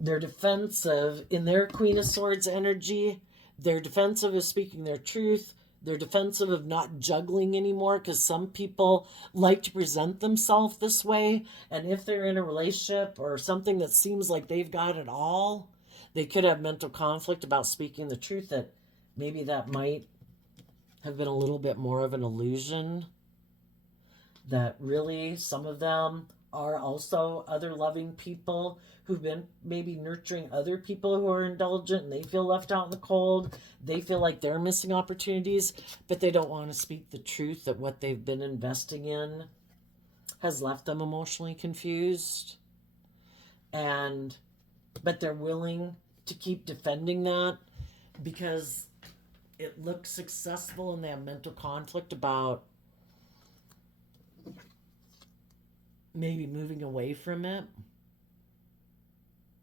they're defensive in their Queen of Swords energy. They're defensive of speaking their truth. They're defensive of not juggling anymore, because some people like to present themselves this way. And if they're in a relationship or something that seems like they've got it all, They could have mental conflict about speaking the truth, that maybe that might have been a little bit more of an illusion, that really some of them are also other loving people who've been maybe nurturing other people who are indulgent, and they feel left out in the cold. They feel like they're missing opportunities, but they don't want to speak the truth that what they've been investing in has left them emotionally confused. And but they're willing to keep defending that because it looks successful, and they have mental conflict about maybe moving away from it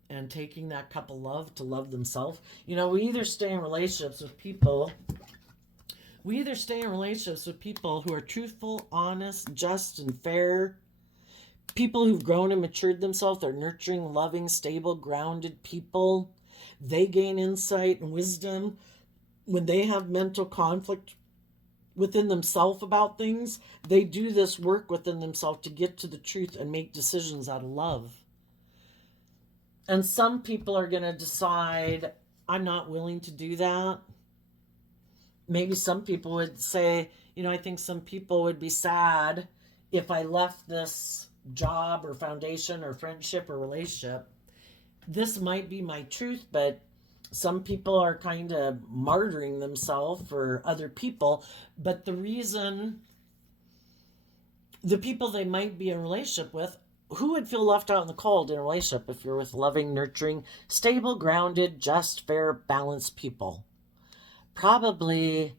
and taking that cup of love to love themselves. We either stay in relationships with people who are truthful, honest, just, and fair, people who've grown and matured themselves. They're nurturing, loving, stable, grounded people. They gain insight and wisdom when they have mental conflict within themselves about things. They do this work within themselves to get to the truth and make decisions out of love. And some people are going to decide, I'm not willing to do that. Maybe some people would say, I think some people would be sad if I left this job or foundation or friendship or relationship. This might be my truth, but some people are kind of martyring themselves for other people. But the reason the people they might be in a relationship with, who would feel left out in the cold in a relationship if you're with loving, nurturing, stable, grounded, just, fair, balanced people? Probably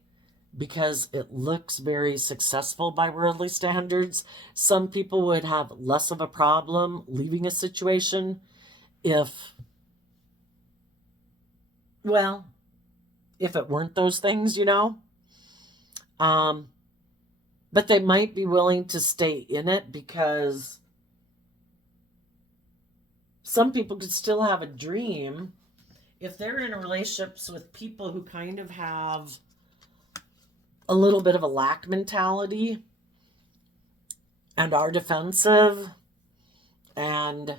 because it looks very successful by worldly standards. Some people would have less of a problem leaving a situation if it weren't those things, But they might be willing to stay in it because some people could still have a dream if they're in relationships with people who kind of have a little bit of a lack mentality and are defensive and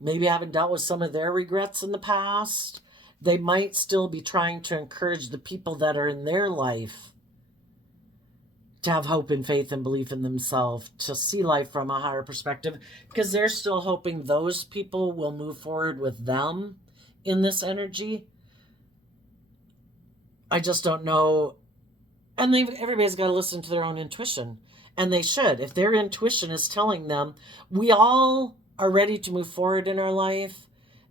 maybe haven't dealt with some of their regrets in the past. They might still be trying to encourage the people that are in their life to have hope and faith and belief in themselves, to see life from a higher perspective, because they're still hoping those people will move forward with them in this energy. I just don't know. And everybody's got to listen to their own intuition. And they should. If their intuition is telling them, we all are ready to move forward in our life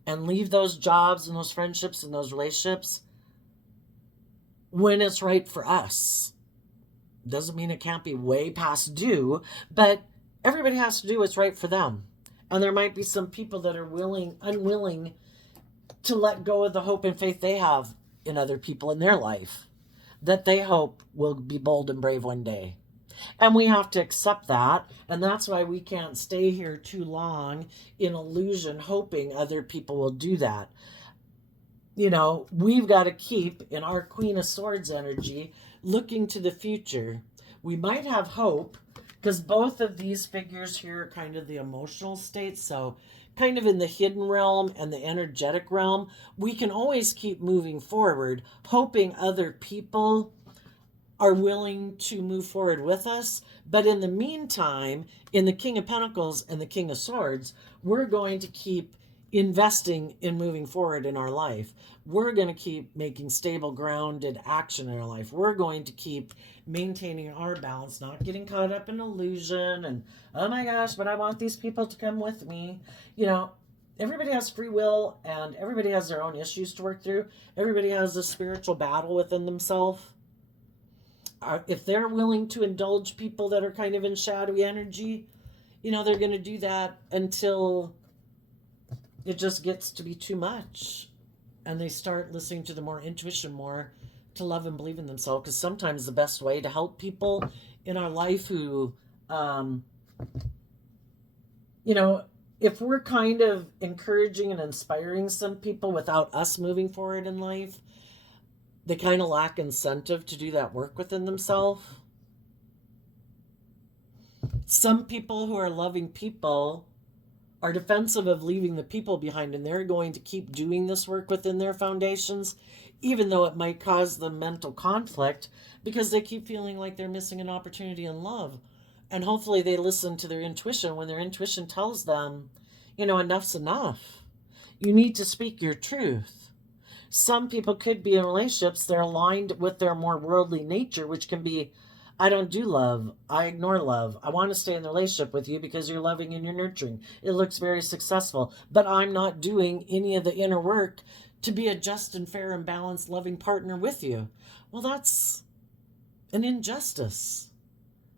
and leave those jobs and those friendships and those relationships when it's right for us. Doesn't mean it can't be way past due, but everybody has to do what's right for them. And there might be some people that are unwilling to let go of the hope and faith they have in other people in their life, that they hope will be bold and brave one day. And we have to accept that. And that's why we can't stay here too long in illusion, hoping other people will do that. We've got to keep in our Queen of Swords energy, looking to the future. We might have hope because both of these figures here are kind of the emotional state. So kind of in the hidden realm and the energetic realm, we can always keep moving forward, hoping other people are willing to move forward with us. But in the meantime, in the King of Pentacles and the King of Swords, we're going to keep investing in moving forward in our life. We're going to keep making stable, grounded action in our life. We're going to keep maintaining our balance, not getting caught up in illusion and, oh my gosh, but I want these people to come with me. Everybody has free will and everybody has their own issues to work through. Everybody has a spiritual battle within themselves. If they're willing to indulge people that are kind of in shadowy energy, they're going to do that until it just gets to be too much. And they start listening to the more intuition more to love and believe in themselves. Because sometimes the best way to help people in our life who, if we're kind of encouraging and inspiring some people without us moving forward in life, they kind of lack incentive to do that work within themselves. Some people who are loving people are defensive of leaving the people behind, and they're going to keep doing this work within their foundations, even though it might cause them mental conflict because they keep feeling like they're missing an opportunity in love. And hopefully they listen to their intuition when their intuition tells them, enough's enough. You need to speak your truth. Some people could be in relationships that are aligned with their more worldly nature, which can be, I don't do love. I ignore love. I want to stay in the relationship with you because you're loving and you're nurturing. It looks very successful, but I'm not doing any of the inner work to be a just and fair and balanced loving partner with you. Well, that's an injustice.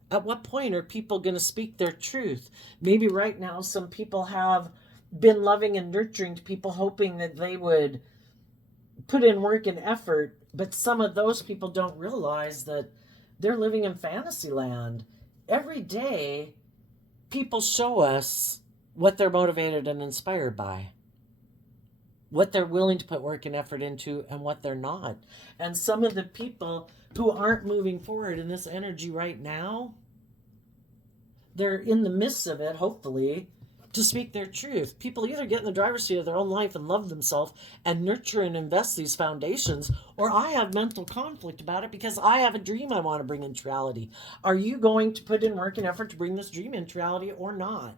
At what point are people going to speak their truth? Maybe right now some people have been loving and nurturing to people, hoping that they would put in work and effort, but some of those people don't realize that they're living in fantasy land. Every day, people show us what they're motivated and inspired by, what they're willing to put work and effort into, and what they're not. And some of the people who aren't moving forward in this energy right now, they're in the midst of it, hopefully, to speak their truth. People either get in the driver's seat of their own life and love themselves and nurture and invest these foundations, or I have mental conflict about it because I have a dream I want to bring into reality. Are you going to put in work and effort to bring this dream into reality or not?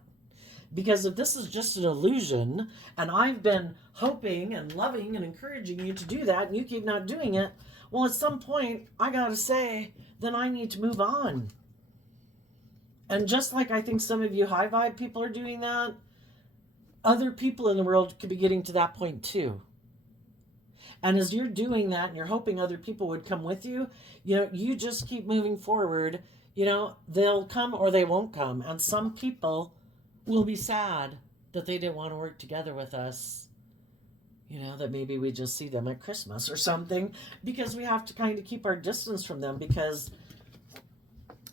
Because if this is just an illusion, and I've been hoping and loving and encouraging you to do that, and you keep not doing it, well, at some point, I gotta say, then I need to move on. And just like I think some of you high vibe people are doing that, other people in the world could be getting to that point too. And as you're doing that and you're hoping other people would come with you, you just keep moving forward. They'll come or they won't come. And some people will be sad that they didn't want to work together with us. That maybe we just see them at Christmas or something, because we have to kind of keep our distance from them, because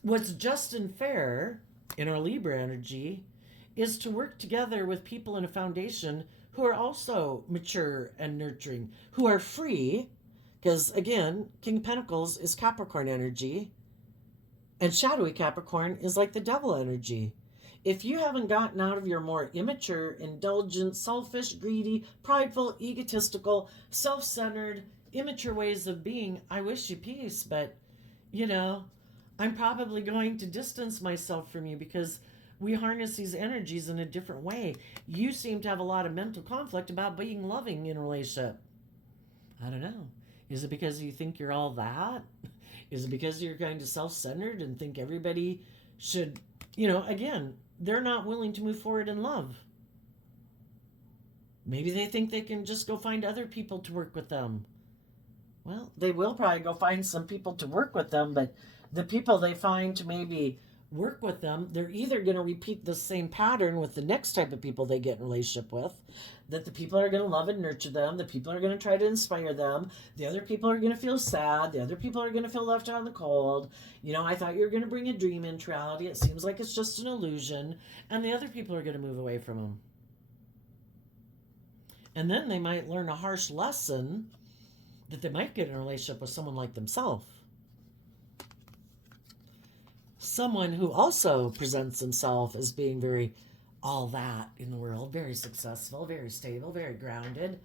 what's just and fair in our Libra energy is to work together with people in a foundation who are also mature and nurturing, who are free, because again, King of Pentacles is Capricorn energy, and shadowy Capricorn is like the devil energy. If you haven't gotten out of your more immature, indulgent, selfish, greedy, prideful, egotistical, self-centered, immature ways of being, I wish you peace, but I'm probably going to distance myself from you because we harness these energies in a different way. You seem to have a lot of mental conflict about being loving in a relationship. I don't know. Is it because you think you're all that? Is it because you're kind of self-centered and think everybody should, again, they're not willing to move forward in love. Maybe they think they can just go find other people to work with them. Well, they will probably go find some people to work with them, but the people they find to maybe work with them, they're either going to repeat the same pattern with the next type of people they get in a relationship with, that the people are going to love and nurture them, the people are going to try to inspire them, the other people are going to feel sad, the other people are going to feel left out in the cold. I thought you were going to bring a dream into reality. It seems like it's just an illusion. And the other people are going to move away from them. And then they might learn a harsh lesson that they might get in a relationship with someone like themselves. Someone who also presents himself as being very all that in the world, very successful, very stable, very grounded,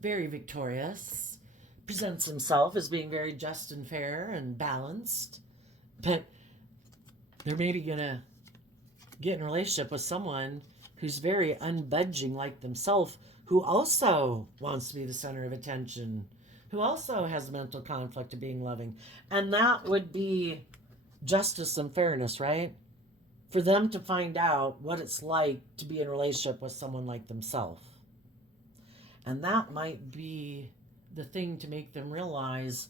very victorious, presents himself as being very just and fair and balanced, but they're maybe going to get in a relationship with someone who's very unbudging like themselves, who also wants to be the center of attention, who also has mental conflict of being loving. And that would be justice and fairness, right? For them to find out what it's like to be in a relationship with someone like themselves. And that might be the thing to make them realize,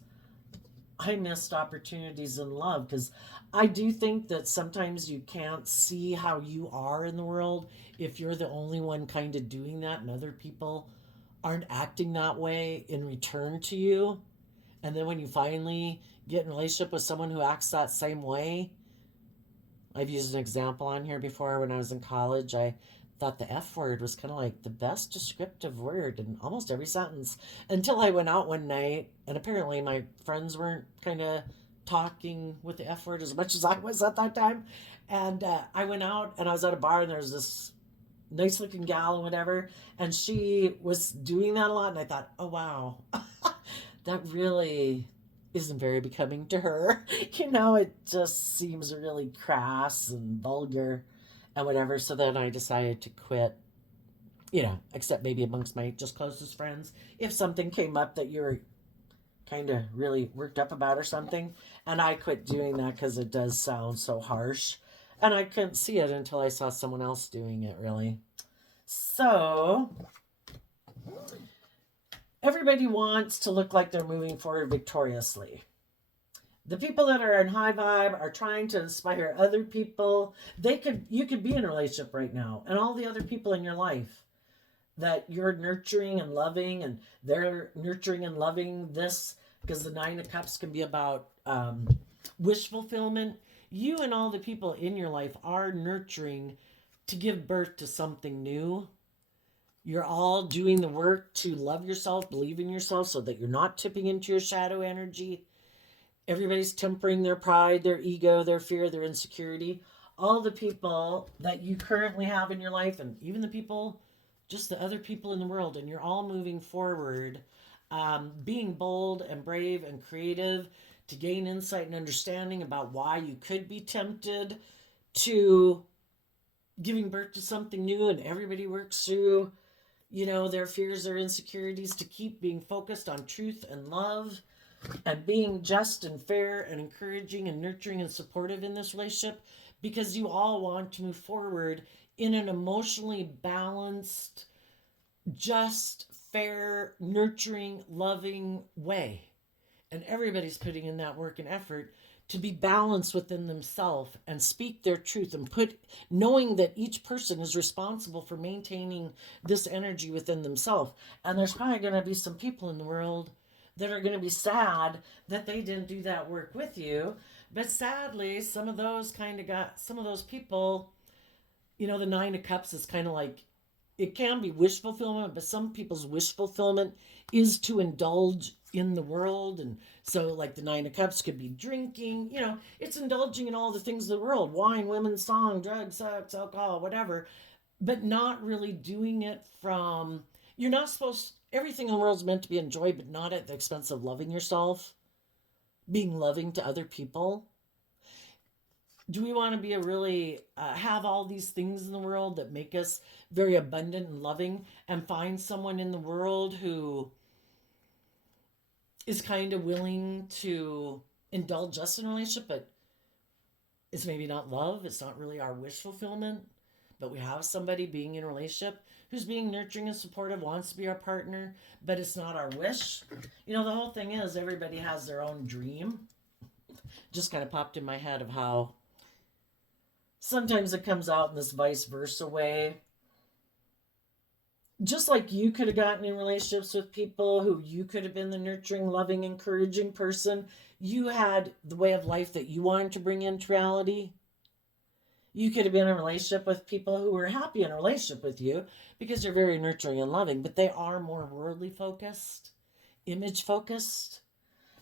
I missed opportunities in love, because I do think that sometimes you can't see how you are in the world if you're the only one kind of doing that and other people aren't acting that way in return to you. And then when you finally get in a relationship with someone who acts that same way, I've used an example on here before. When I was in college, I thought the F word was kind of like the best descriptive word in almost every sentence, until I went out one night and apparently my friends weren't kind of talking with the F word as much as I was at that time. And I went out and I was at a bar, and there was this nice looking gal and whatever. And she was doing that a lot. And I thought, oh, wow, that really isn't very becoming to her. It just seems really crass and vulgar and whatever. So then I decided to quit, except maybe amongst my just closest friends. If something came up that you were kind of really worked up about or something. And I quit doing that because it does sound so harsh. And I couldn't see it until I saw someone else doing it, really. So, everybody wants to look like they're moving forward victoriously. The people that are in high vibe are trying to inspire other people. You could be in a relationship right now, and all the other people in your life that you're nurturing and loving, and they're nurturing and loving this, because the Nine of Cups can be about wish fulfillment. You and all the people in your life are nurturing to give birth to something new. You're all doing the work to love yourself, believe in yourself, so that you're not tipping into your shadow energy. Everybody's tempering their pride, their ego, their fear, their insecurity. All the people that you currently have in your life, and even the people, just the other people in the world, and you're all moving forward, being bold and brave and creative to gain insight and understanding about why you could be tempted to giving birth to something new. And everybody works through their fears, their insecurities, to keep being focused on truth and love and being just and fair and encouraging and nurturing and supportive in this relationship, because you all want to move forward in an emotionally balanced, just, fair, nurturing, loving way. And everybody's putting in that work and effort to be balanced within themselves and speak their truth, and knowing that each person is responsible for maintaining this energy within themselves. And there's probably going to be some people in the world that are going to be sad that they didn't do that work with you. But sadly, some of those people, the Nine of Cups is kind of like, it can be wish fulfillment, but some people's wish fulfillment is to indulge in the world. And so, like, the Nine of Cups could be drinking, it's indulging in all the things of the world: wine, women, song, drugs, sex, alcohol, whatever, but not really doing it from, you're not supposed, everything in the world is meant to be enjoyed, but not at the expense of loving yourself, being loving to other people. Do we want to be have all these things in the world that make us very abundant and loving, and find someone in the world who is kind of willing to indulge us in a relationship, but it's maybe not love, it's not really our wish fulfillment, but we have somebody being in a relationship who's being nurturing and supportive, wants to be our partner, but it's not our wish. The whole thing is, everybody has their own dream. Just kind of popped in my head of how sometimes it comes out in this vice versa way. Just like you could have gotten in relationships with people who you could have been the nurturing, loving, encouraging person. You had the way of life that you wanted to bring into reality. You could have been in a relationship with people who were happy in a relationship with you because they're very nurturing and loving, but they are more worldly focused, image focused.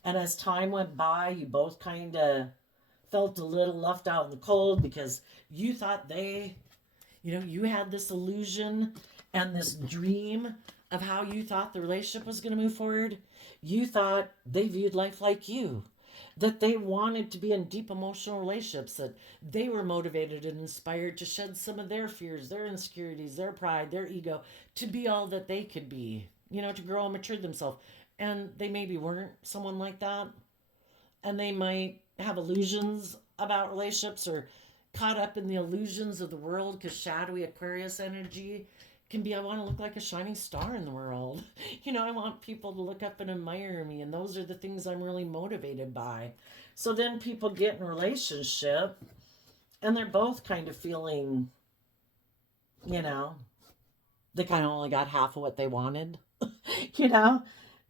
And as time went by, you both kind of felt a little left out in the cold because you thought you had this illusion and this dream of how you thought the relationship was going to move forward. You thought they viewed life like you, that they wanted to be in deep emotional relationships, that they were motivated and inspired to shed some of their fears, their insecurities, their pride, their ego, to be all that they could be, to grow and mature themselves. And they maybe weren't someone like that. And they might have illusions about relationships, or caught up in the illusions of the world, because shadowy Aquarius energy can be, I want to look like a shining star in the world. I want people to look up and admire me, and those are the things I'm really motivated by. So then people get in a relationship and they're both kind of feeling, they kind of only got half of what they wanted,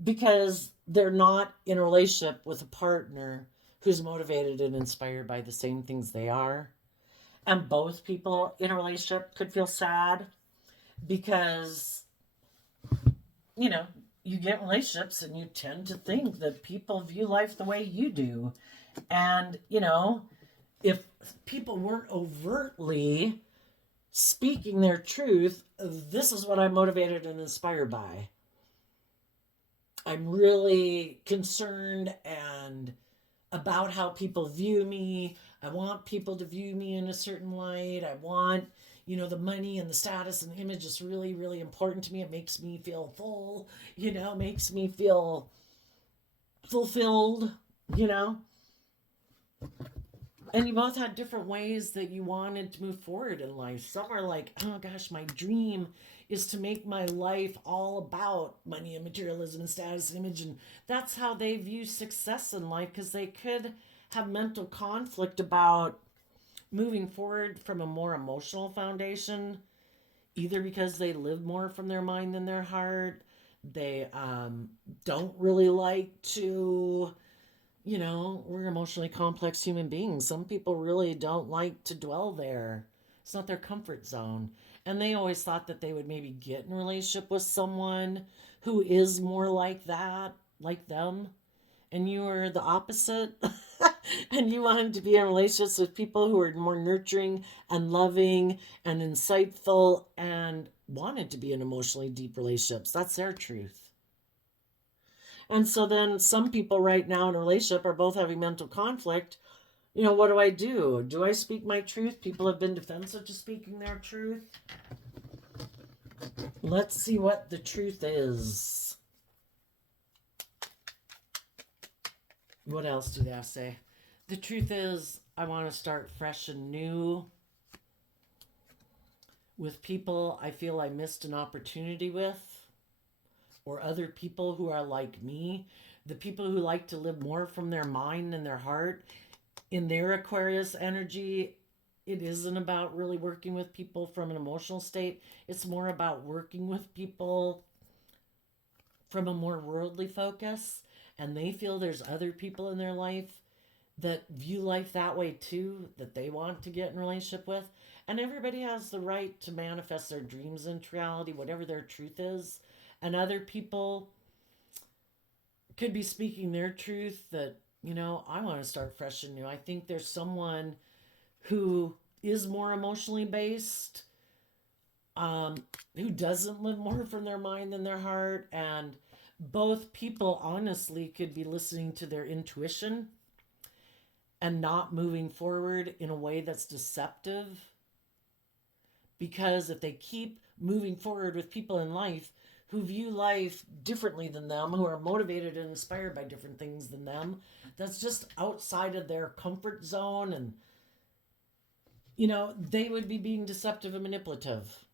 because they're not in a relationship with a partner who's motivated and inspired by the same things they are. And both people in a relationship could feel sad because, you get relationships and you tend to think that people view life the way you do. And, if people weren't overtly speaking their truth, this is what I'm motivated and inspired by. I'm really concerned and about how people view me. I want people to view me in a certain light. I want, the money and the status and the image is really, really important to me. It makes me feel full, makes me feel fulfilled, you know. And you both had different ways that you wanted to move forward in life. Some are like, oh gosh, my dream is to make my life all about money and materialism and status and image. And that's how they view success in life, because they could have mental conflict about moving forward from a more emotional foundation, either because they live more from their mind than their heart. They don't really like to, we're emotionally complex human beings. Some people really don't like to dwell there. It's not their comfort zone. And they always thought that they would maybe get in a relationship with someone who is more like that, like them. And you are the opposite. And you wanted to be in relationships with people who are more nurturing and loving and insightful and wanted to be in emotionally deep relationships. That's their truth. And so then some people right now in a relationship are both having mental conflict. What do I do? Do I speak my truth? People have been defensive to speaking their truth. Let's see what the truth is. What else do they say? The truth is, I want to start fresh and new with people I feel I missed an opportunity with, or other people who are like me, the people who like to live more from their mind and their heart. In their Aquarius energy, it isn't about really working with people from an emotional state. It's more about working with people from a more worldly focus. And they feel there's other people in their life that view life that way too, that they want to get in a relationship with. And everybody has the right to manifest their dreams into reality, whatever their truth is. And other people could be speaking their truth that, I want to start fresh and new. I think there's someone who is more emotionally based, who doesn't live more from their mind than their heart. And both people honestly could be listening to their intuition and not moving forward in a way that's deceptive. Because if they keep moving forward with people in life who view life differently than them, who are motivated and inspired by different things than them, that's just outside of their comfort zone. And, they would be being deceptive and manipulative.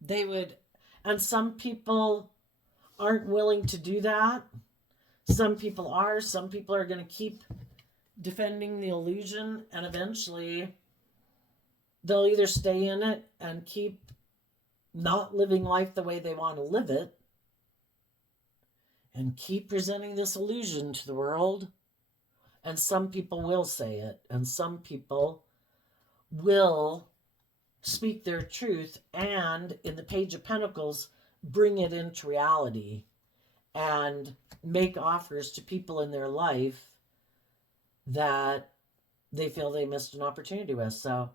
They would, and some people aren't willing to do that. Some people are. Some people are going to keep defending the illusion, and eventually they'll either stay in it and keep not living life the way they want to live it and keep presenting this illusion to the world. And some people will say it, and some people will speak their truth and, in the Page of Pentacles, bring it into reality and make offers to people in their life that they feel they missed an opportunity with. So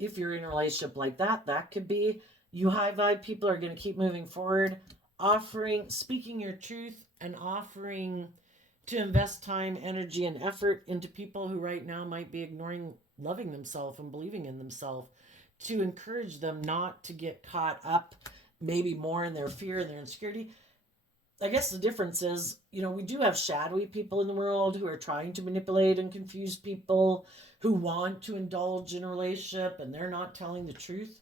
if you're in a relationship like that, that could be you. High vibe people are going to keep moving forward, speaking your truth and offering to invest time, energy, and effort into people who right now might be ignoring loving themselves and believing in themselves, to encourage them not to get caught up maybe more in their fear and their insecurity. I guess the difference is, we do have shadowy people in the world who are trying to manipulate and confuse people, who want to indulge in a relationship and they're not telling the truth.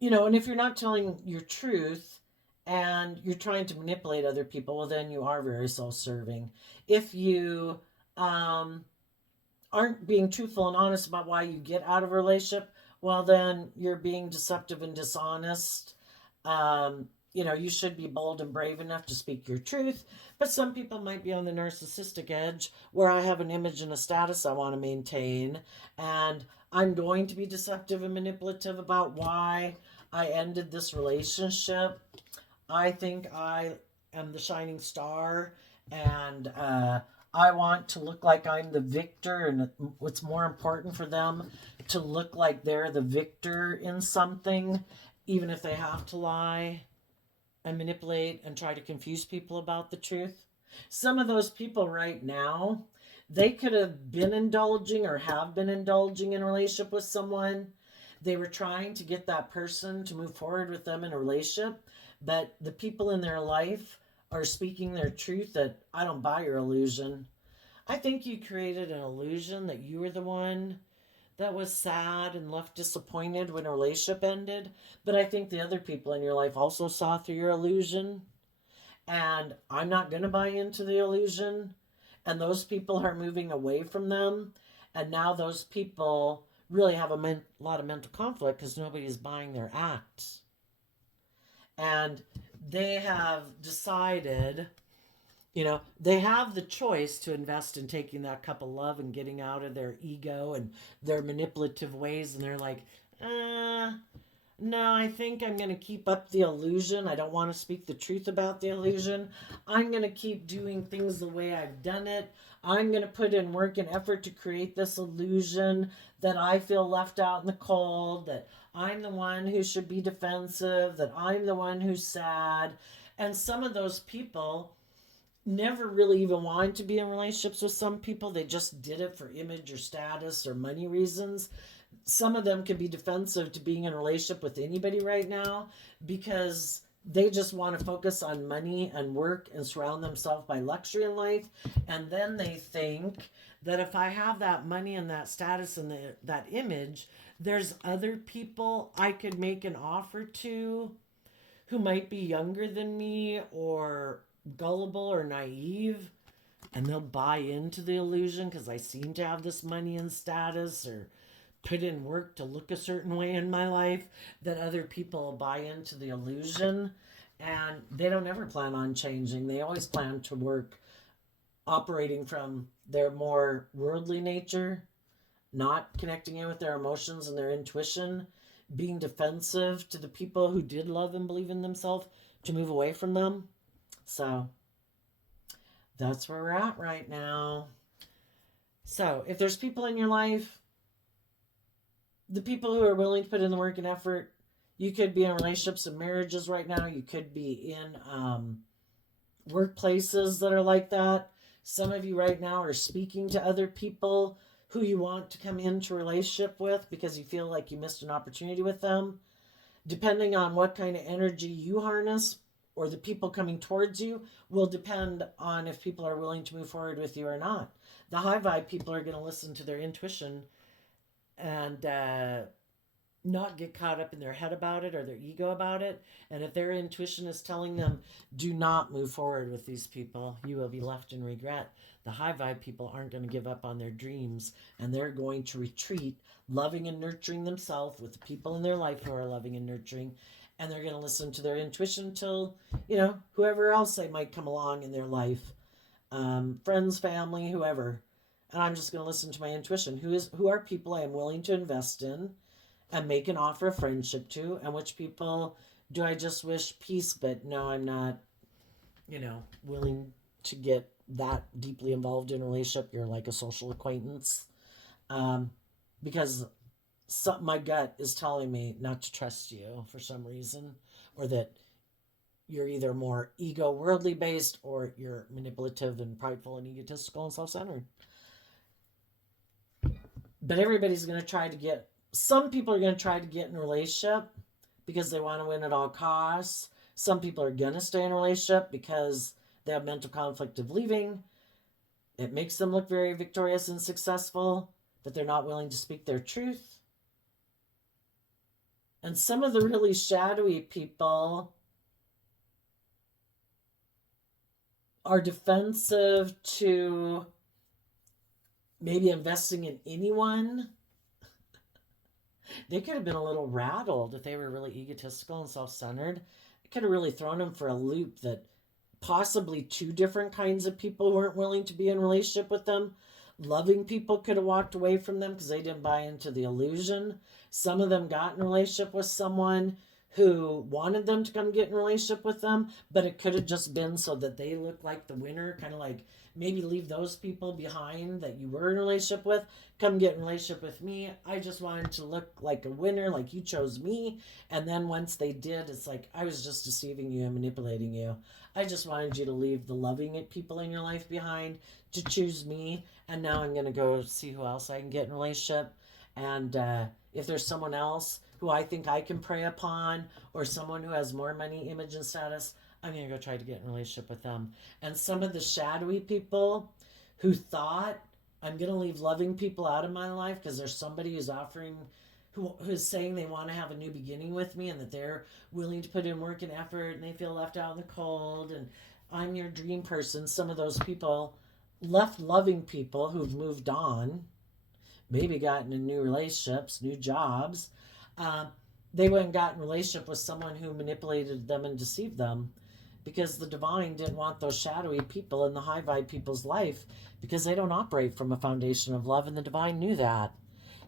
And if you're not telling your truth and you're trying to manipulate other people, well, then you are very self-serving. If you aren't being truthful and honest about why you get out of a relationship, well, then you're being deceptive and dishonest. You should be bold and brave enough to speak your truth. But some people might be on the narcissistic edge, where I have an image and a status I want to maintain, and I'm going to be deceptive and manipulative about why I ended this relationship. I think I am the shining star, and I want to look like I'm the victor, and what's more important for them to look like they're the victor in something, even if they have to lie and manipulate and try to confuse people about the truth. Some of those people right now, they could have been indulging or have been indulging in a relationship with someone. They were trying to get that person to move forward with them in a relationship, but the people in their life are speaking their truth that I don't buy your illusion. I think you created an illusion that you were the one that was sad and left disappointed when a relationship ended. But I think the other people in your life also saw through your illusion. And I'm not going to buy into the illusion. And those people are moving away from them. And now those people really have a lot of mental conflict because nobody's buying their act. And they have decided, they have the choice to invest in taking that cup of love and getting out of their ego and their manipulative ways. And they're like, no, I think I'm going to keep up the illusion. I don't want to speak the truth about the illusion. I'm going to keep doing things the way I've done it. I'm going to put in work and effort to create this illusion that I feel left out in the cold, that I'm the one who should be defensive, that I'm the one who's sad. And some of those people never really even wanted to be in relationships with some people. They just did it for image or status or money reasons. Some of them can be defensive to being in a relationship with anybody right now because they just want to focus on money and work and surround themselves by luxury in life. And then they think that if I have that money and that status and that image, there's other people I could make an offer to who might be younger than me or gullible or naive, and they'll buy into the illusion because I seem to have this money and status or put in work to look a certain way in my life, that other people buy into the illusion, and they don't ever plan on changing. They always plan to work operating from their more worldly nature, not connecting in with their emotions and their intuition, being defensive to the people who did love and believe in themselves to move away from them. So that's where we're at right now. So if there's people in your life, the people who are willing to put in the work and effort, you could be in relationships and marriages right now. You could be in workplaces that are like that. Some of you right now are speaking to other people who you want to come into a relationship with because you feel like you missed an opportunity with them. Depending on what kind of energy you harness or the people coming towards you will depend on if people are willing to move forward with you or not. The high vibe people are going to listen to their intuition and not get caught up in their head about it or their ego about it. And if their intuition is telling them, do not move forward with these people, you will be left in regret. The high vibe people aren't going to give up on their dreams, and they're going to retreat, loving and nurturing themselves with the people in their life who are loving and nurturing. And they're going to listen to their intuition till, whoever else they might come along in their life, friends, family, whoever. And I'm just going to listen to my intuition. Who are people I am willing to invest in and make an offer of friendship to, and which people do I just wish peace, but no, I'm not, willing to get that deeply involved in a relationship. You're like a social acquaintance. Because my gut is telling me not to trust you for some reason, or that you're either more ego worldly based or you're manipulative and prideful and egotistical and self-centered. But everybody's going to try to get, some people are going to try to get in a relationship because they want to win at all costs. Some people are going to stay in a relationship because they have mental conflict of leaving. It makes them look very victorious and successful, but they're not willing to speak their truth. And some of the really shadowy people are defensive to maybe investing in anyone. They could have been a little rattled if they were really egotistical and self-centered. It could have really thrown them for a loop that possibly two different kinds of people weren't willing to be in a relationship with them. Loving people could have walked away from them because they didn't buy into the illusion. Some of them got in a relationship with someone who wanted them to come get in a relationship with them, but it could have just been so that they looked like the winner, kind of like maybe leave those people behind that you were in a relationship with, come get in a relationship with me. I just wanted to look like a winner, like you chose me. And then once they did, it's like I was just deceiving you and manipulating you. I just wanted you to leave the loving people in your life behind to choose me. And now I'm going to go see who else I can get in a relationship. And if there's someone else who I think I can prey upon, or someone who has more money, image, and status, I'm going to go try to get in a relationship with them. And some of the shadowy people who thought I'm going to leave loving people out of my life because there's somebody who's offering, who's saying they want to have a new beginning with me and that they're willing to put in work and effort and they feel left out in the cold and I'm your dream person. Some of those people left loving people who've moved on, maybe gotten in new relationships, new jobs. Uh, they went and got in a relationship with someone who manipulated them and deceived them because the divine didn't want those shadowy people in the high vibe people's life because they don't operate from a foundation of love, and the divine knew that.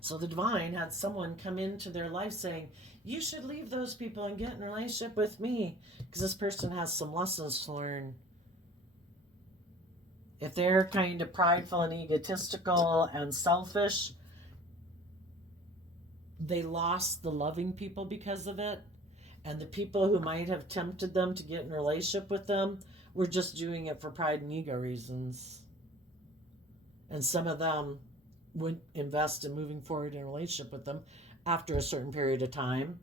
So the divine had someone come into their life saying, you should leave those people and get in a relationship with me because this person has some lessons to learn. If they're kind of prideful and egotistical and selfish, they lost the loving people because of it. And the people who might have tempted them to get in a relationship with them were just doing it for pride and ego reasons. And some of them would invest in moving forward in a relationship with them after a certain period of time.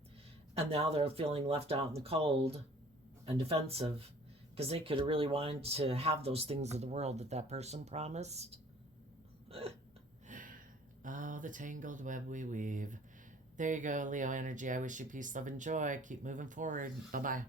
And now they're feeling left out in the cold and defensive because they could have really wanted to have those things of the world that that person promised. Oh, the tangled web we weave. There you go, Leo energy. I wish you peace, love, and joy. Keep moving forward. Bye bye.